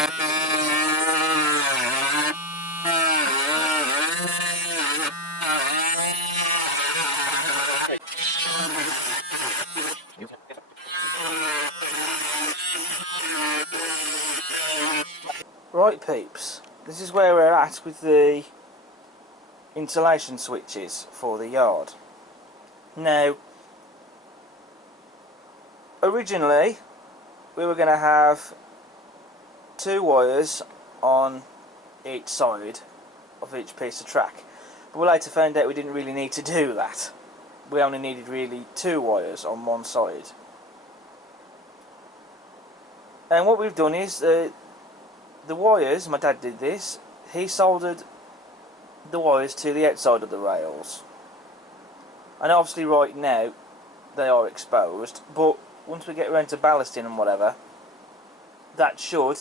Right peeps, this is where we're at with the insulation switches for the yard. Now, originally we were going to have 2 wires on each side of each piece of track, but we later found out we didn't really need to do that. We only needed really 2 wires on one side. And what we've done is the wires, my dad did this, he soldered the wires to the outside of the rails, and obviously right now they are exposed, but once we get around to ballasting and whatever, that should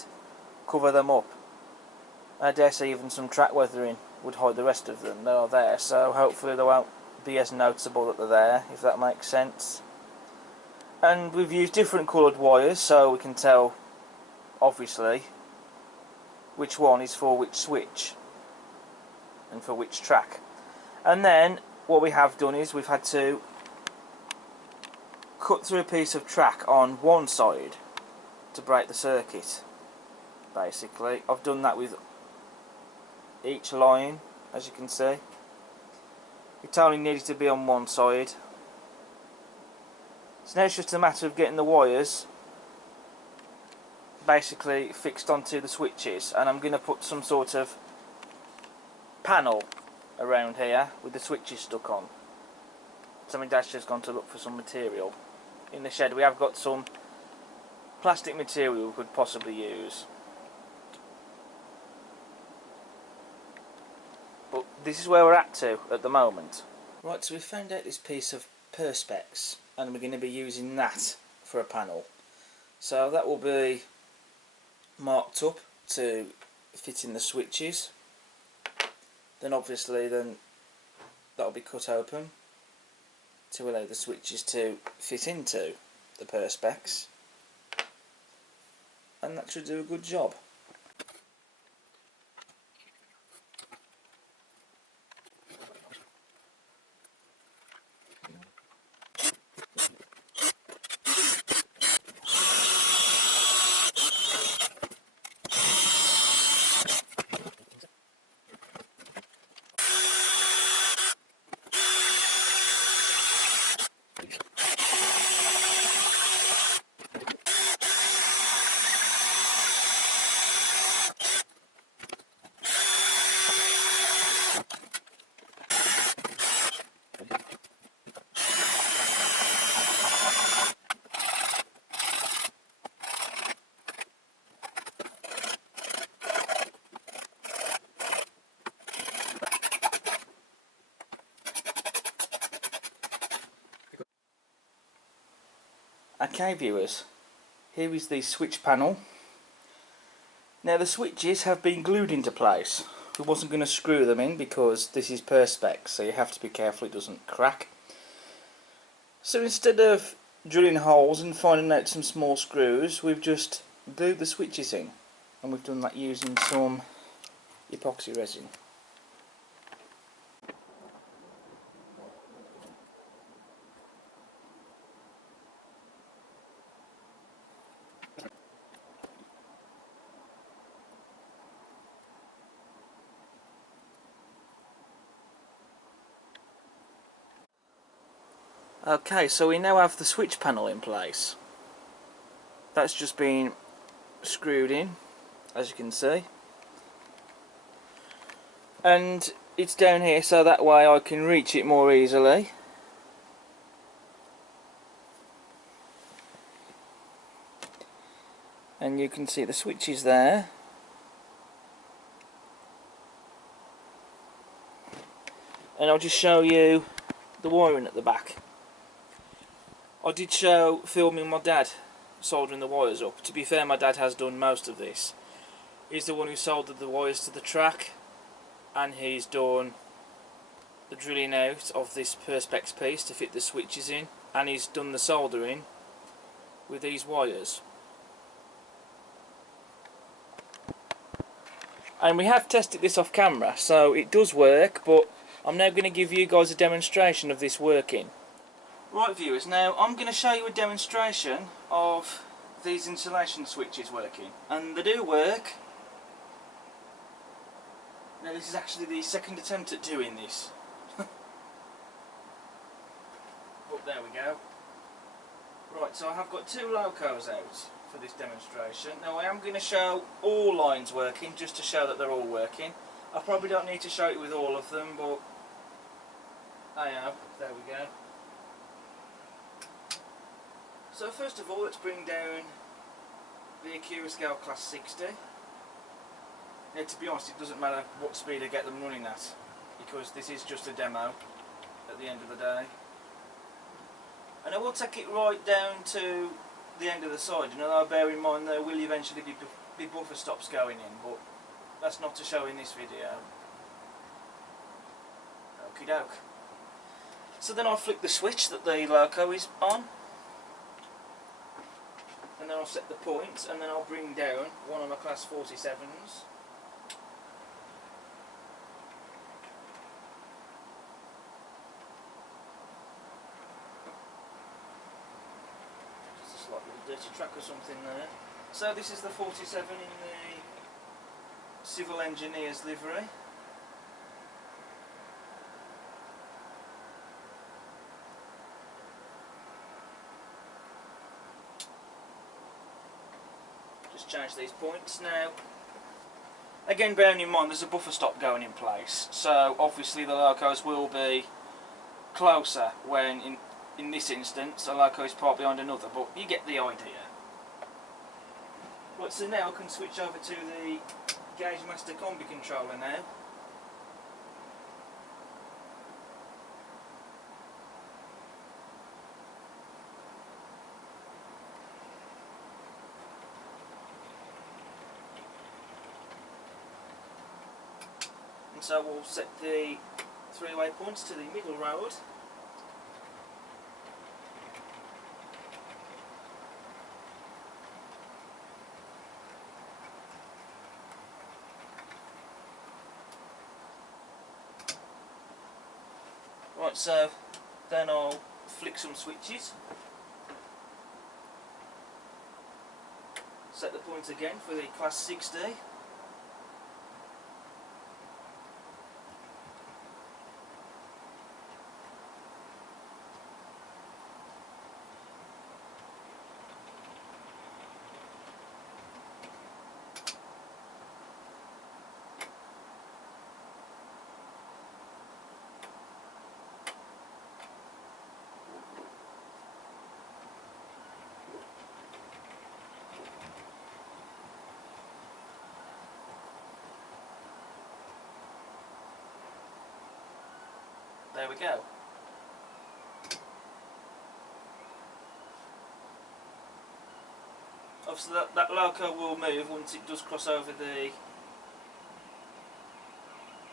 cover them up. I dare say even some track weathering would hide the rest of them. They are there, so hopefully they won't be as noticeable that they're there, if that makes sense. And we've used different coloured wires so we can tell obviously which one is for which switch and for which track. And then what we have done is we've had to cut through a piece of track on one side to break the circuit, basically. I've done that with each line, as you can see. It only needed to be on one side. So now it's just a matter of getting the wires basically fixed onto the switches, and I'm going to put some sort of panel around here with the switches stuck on. So my dad's just gone to look for some material. In the shed we have got some plastic material we could possibly use, but this is where we're at at the moment. Right, so we've found out this piece of perspex and we're going to be using that for a panel. So that will be marked up to fit in the switches. Then obviously that'll be cut open to allow the switches to fit into the perspex, and that should do a good job. Okay viewers, here is the switch panel. Now the switches have been glued into place. We wasn't going to screw them in because this is perspex, so you have to be careful it doesn't crack. So instead of drilling holes and finding out some small screws, we've just glued the switches in, and we've done that using some epoxy resin. Okay, so we now have the switch panel in place. That's just been screwed in, as you can see. And it's down here so that way I can reach it more easily. And you can see the switches there. And I'll just show you the wiring at the back. I did show filming my dad soldering the wires up. To be fair, my dad has done most of this. He's the one who soldered the wires to the track, and he's done the drilling out of this perspex piece to fit the switches in, and he's done the soldering with these wires. And we have tested this off camera, so it does work, but I'm now going to give you guys a demonstration of this working. Right viewers, now I'm going to show you a demonstration of these insulation switches working, and they do work. Now this is actually the second attempt at doing this. But there we go. Right, so I have got two locos out for this demonstration. Now I am going to show all lines working, just to show that they're all working. I probably don't need to show it with all of them, but I have. There we go. So first of all, let's bring down the Akira scale class 60. Now to be honest, it doesn't matter what speed I get them running at, because this is just a demo at the end of the day. And I will take it right down to the end of the side, and although bear in mind there will eventually be buffer stops going in, but that's not to show in this video. Okie doke. So then I'll flick the switch that the loco is on, and then I'll set the points, and then I'll bring down one of my class 47s. Just a slight little dirty track or something there. So this is the 47 in the civil engineer's livery. Just change these points now. Again, bearing in mind there's a buffer stop going in place, so obviously the locos will be closer when in this instance a loco is part behind another, but you get the idea. Right, so now I can switch over to the Gauge Master Combi controller now. And so we'll set the three-way points to the middle road. Right, so then I'll flick some switches. Set the points again for the class 60. There we go. Obviously that loco will move once it does cross over the,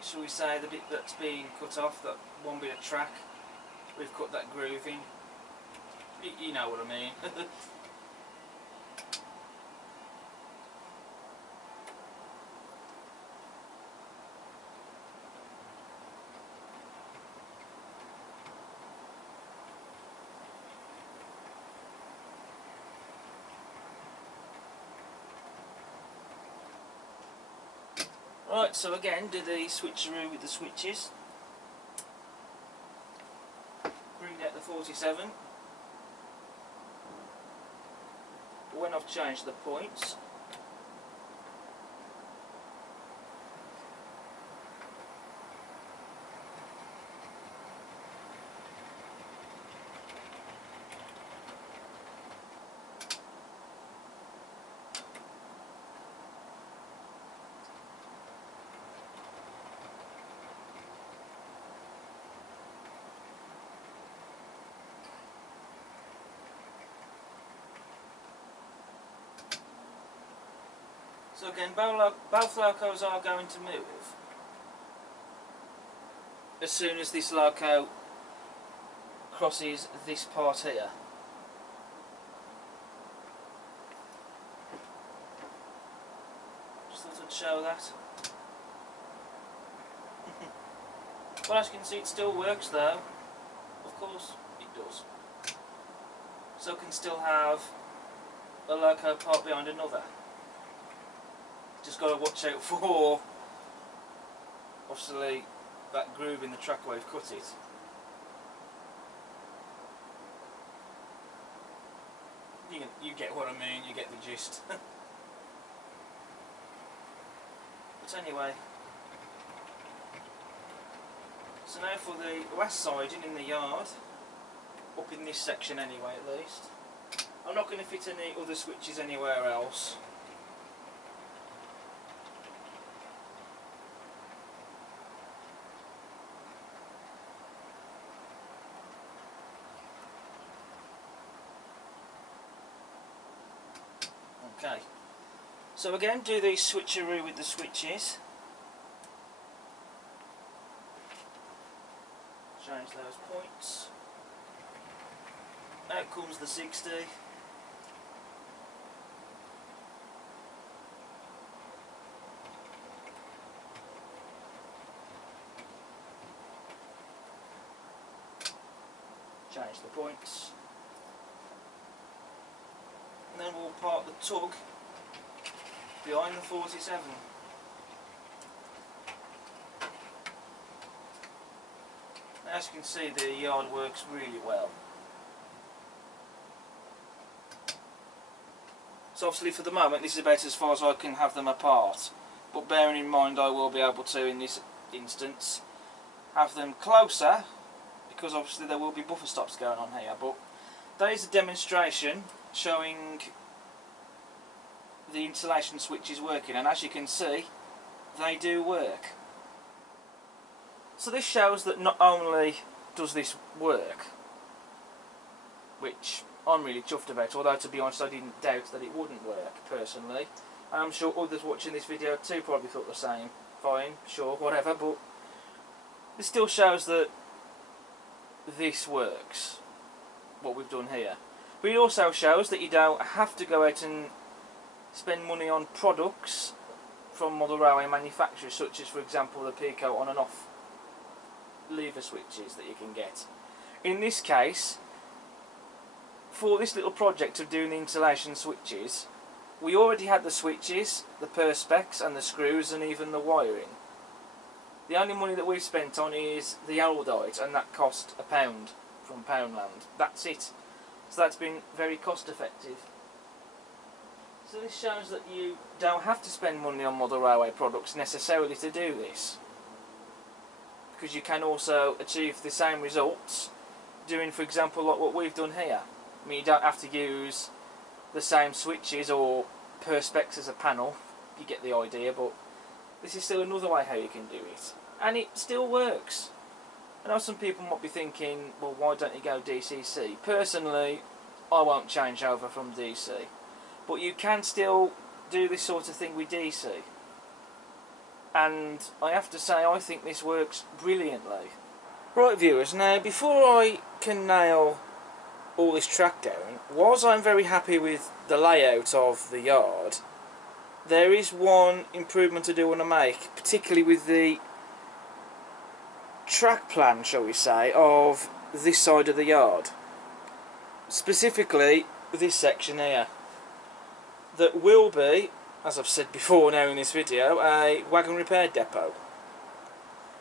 shall we say, the bit that's being cut off, that one bit of track. We've cut that groove in. You know what I mean. Right, so again, do the switcheroo with the switches. Bring out the 47. When I've changed the points, so again, both locos are going to move as soon as this loco crosses this part here. Just thought I'd show that. Well, as you can see, it still works though. Of course, it does. So can still have a loco part behind another. Just got to watch out for obviously that groove in the track where we've cut it. You get what I mean, you get the gist. But anyway, so now for the last siding in the yard, up in this section anyway at least. I'm not going to fit any other switches anywhere else. Okay, so again, do the switcheroo with the switches. Change those points. Out comes the 60. Change the points. And then we'll park the tug behind the 47. As you can see, the yard works really well. So obviously for the moment this is about as far as I can have them apart, but bearing in mind I will be able to, in this instance, have them closer, because obviously there will be buffer stops going on here. But that is a demonstration showing the insulation switches working, and as you can see, they do work. So this shows that not only does this work, which I'm really chuffed about, although to be honest I didn't doubt that it wouldn't work personally. I'm sure others watching this video too probably thought the same. Fine, sure, whatever, but it still shows that this works, what we've done here. But it also shows that you don't have to go out and spend money on products from model railway manufacturers, such as for example the Pico on and off lever switches that you can get. In this case, for this little project of doing the insulation switches, we already had the switches, the perspex and the screws and even the wiring. The only money that we've spent on is the aldite, and that cost £1 from Poundland. That's it. So that's been very cost effective. So this shows that you don't have to spend money on model railway products necessarily to do this, because you can also achieve the same results doing, for example, like what we've done here. I mean, you don't have to use the same switches or perspex as a panel, you get the idea, but this is still another way how you can do it, and it still works. I know some people might be thinking, well, why don't you go DCC? Personally, I won't change over from DC, but you can still do this sort of thing with DC, and I have to say I think this works brilliantly. Right viewers, now before I can nail all this track down, whilst I'm very happy with the layout of the yard, there is one improvement I do want to make, particularly with the track plan, shall we say, of this side of the yard. Specifically this section here, that will be, as I've said before now in this video, a wagon repair depot.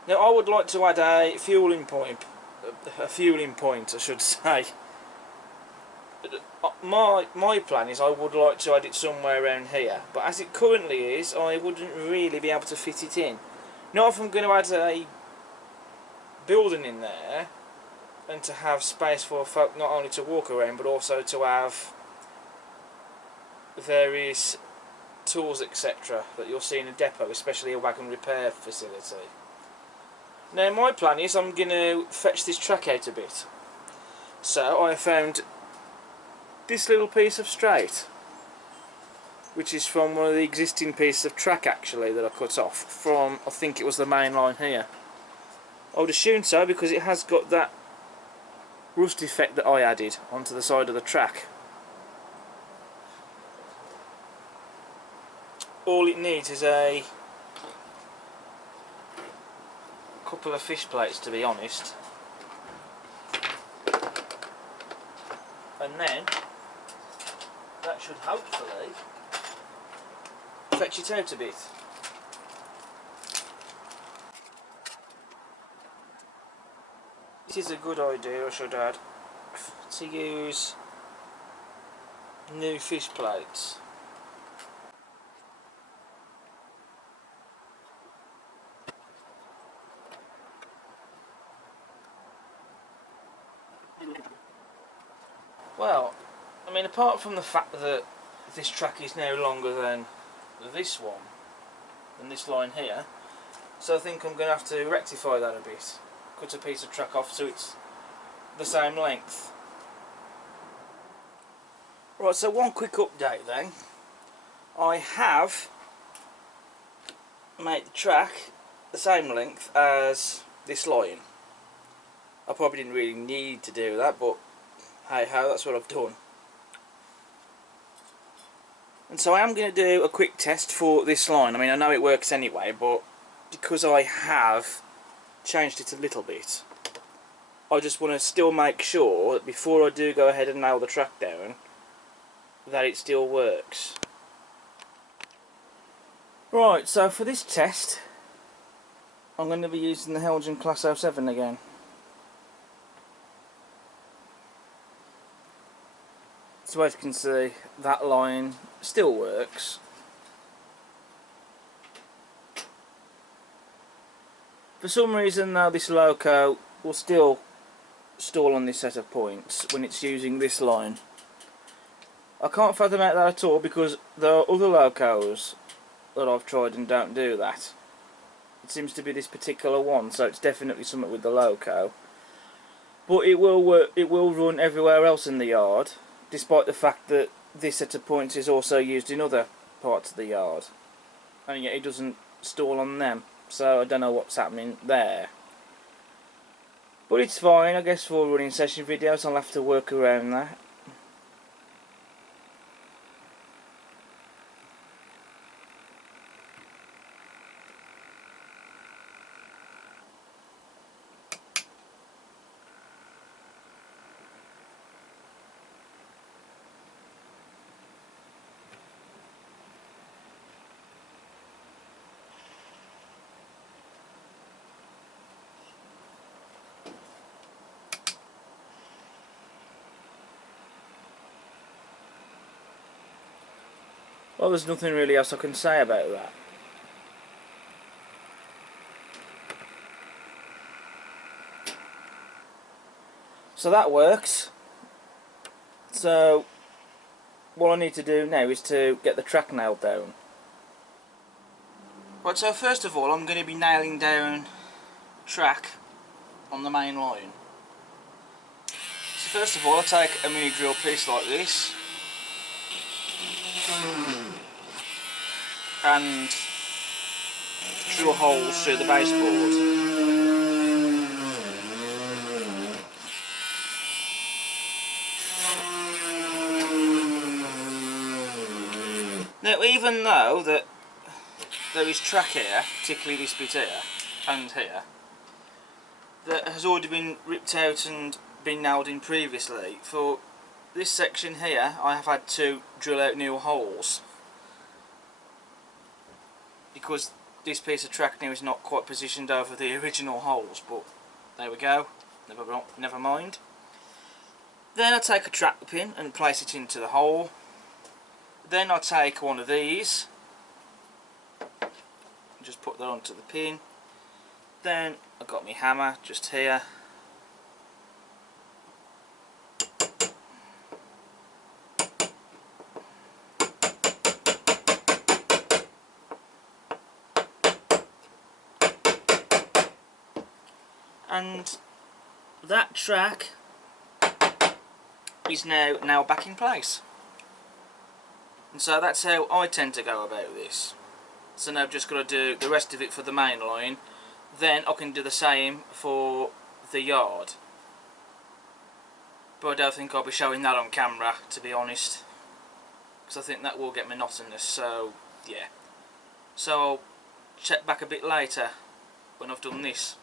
Now I would like to add a fueling point I should say. My plan is I would like to add it somewhere around here, but as it currently is, I wouldn't really be able to fit it in. Not if I'm going to add a building in there and to have space for folk not only to walk around but also to have various tools etc. that you'll see in a depot, especially a wagon repair facility. Now my plan is I'm going to fetch this track out a bit. So I found this little piece of straight, which is from one of the existing pieces of track actually that I cut off from, I think it was the main line here. I would assume so, because it has got that rust effect that I added onto the side of the track. All it needs is a couple of fish plates, to be honest, and then that should hopefully fetch it out a bit. it is a good idea, I should add, to use new fish plates. Well, I mean, apart from the fact that this track is now longer than this one, than this line here, so I think I'm going to have to rectify that a bit. Cut a piece of track off so it's the same length. Right, so one quick update then. I have made the track the same length as this line. I probably didn't really need to do that, but hey ho, that's what I've done. And so I am going to do a quick test for this line. I mean, I know it works anyway, but because I have changed it a little bit, I just want to still make sure that before I do go ahead and nail the track down, that it still works. Right, so for this test, I'm going to be using the Helgen Class 07 again. So as you can see, that line still works. For some reason though, this loco will still stall on this set of points when it's using this line. I can't fathom out that at all, because there are other locos that I've tried and don't do that. It seems to be this particular one, so it's definitely something with the loco. But it will work, it will run everywhere else in the yard, despite the fact that this set of points is also used in other parts of the yard, and yet it doesn't stall on them. So I don't know what's happening there. But it's fine, I guess for running session videos I'll have to work around that. Well, there's nothing really else I can say about that. So that works. So what I need to do now is to get the track nailed down. Right, so first of all I'm going to be nailing down track on the main line. So first of all I take a mini drill piece like this and drill holes through the baseboard. Now, even though that there is track here, particularly this bit here and here, that has already been ripped out and been nailed in previously, for this section here I have had to drill out new holes because this piece of track now is not quite positioned over the original holes, but there we go, never mind. Then I take a track pin and place it into the hole. Then I take one of these and just put that onto the pin. Then I've got my hammer just here. And that track is now back in place. And so that's how I tend to go about this. So now I've just got to do the rest of it for the main line, then I can do the same for the yard. But I don't think I'll be showing that on camera, to be honest, because I think that will get monotonous, so yeah. So I'll check back a bit later when I've done this.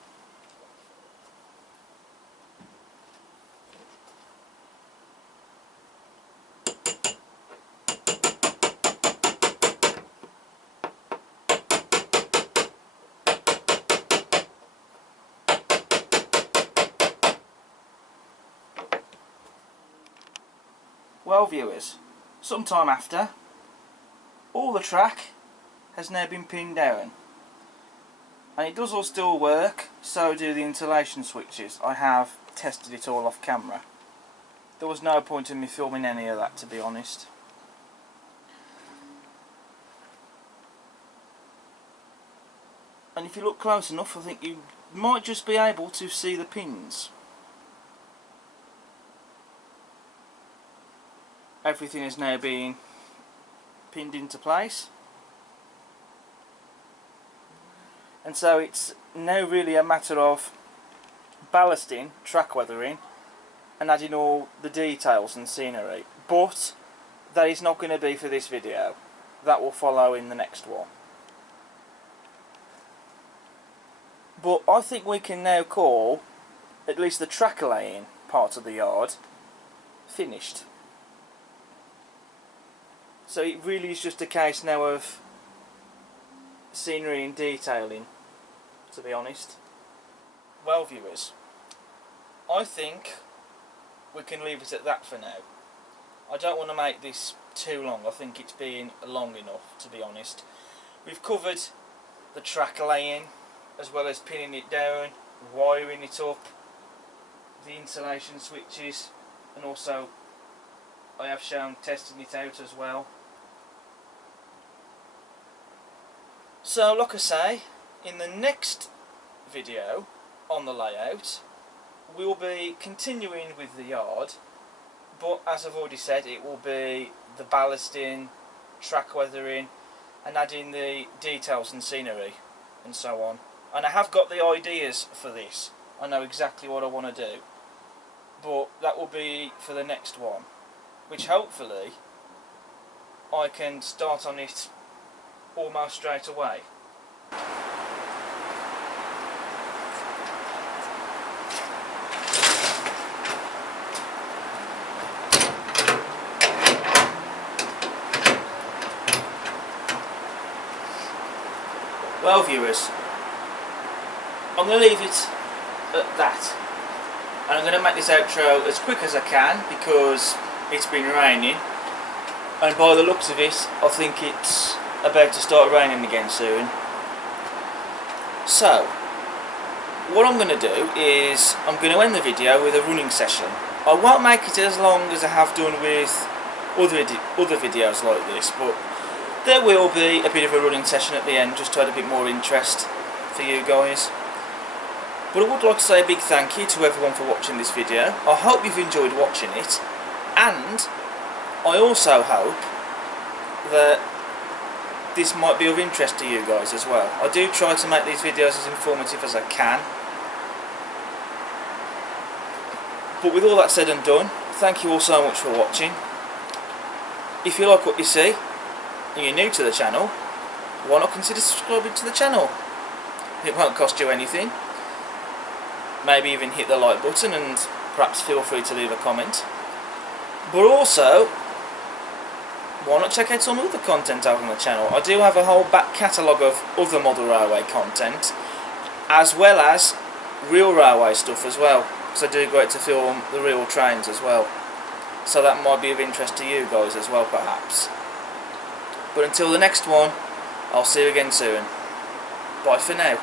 Well viewers, sometime after, all the track has now been pinned down. And it does all still work, so do the insulation switches. I have tested it all off camera. There was no point in me filming any of that, to be honest. And if you look close enough, I think you might just be able to see the pins. Everything is now being pinned into place. And so it's now really a matter of ballasting, track weathering, and adding all the details and scenery. But that is not going to be for this video. That will follow in the next one. But I think we can now call at least the track laying part of the yard finished. So it really is just a case now of scenery and detailing, to be honest. Well viewers, I think we can leave it at that for now. I don't want to make this too long. I think it's been long enough, to be honest. We've covered the track laying, as well as pinning it down, wiring it up, the insulation switches, and also I have shown testing it out as well. So like I say, in the next video on the layout we'll be continuing with the yard, but as I've already said, it will be the ballasting, track weathering, and adding the details and scenery and so on. And I have got the ideas for this. I know exactly what I want to do, but that will be for the next one, which hopefully I can start on it almost straight away. Well viewers, I'm going to leave it at that, and I'm going to make this outro as quick as I can because it's been raining, and by the looks of it I think it's about to start raining again soon. So what I'm going to do is I'm going to end the video with a running session. I won't make it as long as I have done with other videos like this, but there will be a bit of a running session at the end just to add a bit more interest for you guys. But I would like to say a big thank you to everyone for watching this video. I hope you've enjoyed watching it, and I also hope that this might be of interest to you guys as well. I do try to make these videos as informative as I can. But with all that said and done, thank you all so much for watching. If you like what you see and you're new to the channel, why not consider subscribing to the channel? It won't cost you anything. Maybe even hit the like button, and perhaps feel free to leave a comment. But also, why not check out some other content over on the channel? I do have a whole back catalogue of other model railway content, as well as real railway stuff as well, because I do go out to film the real trains as well. So that might be of interest to you guys as well, perhaps. But until the next one, I'll see you again soon. Bye for now.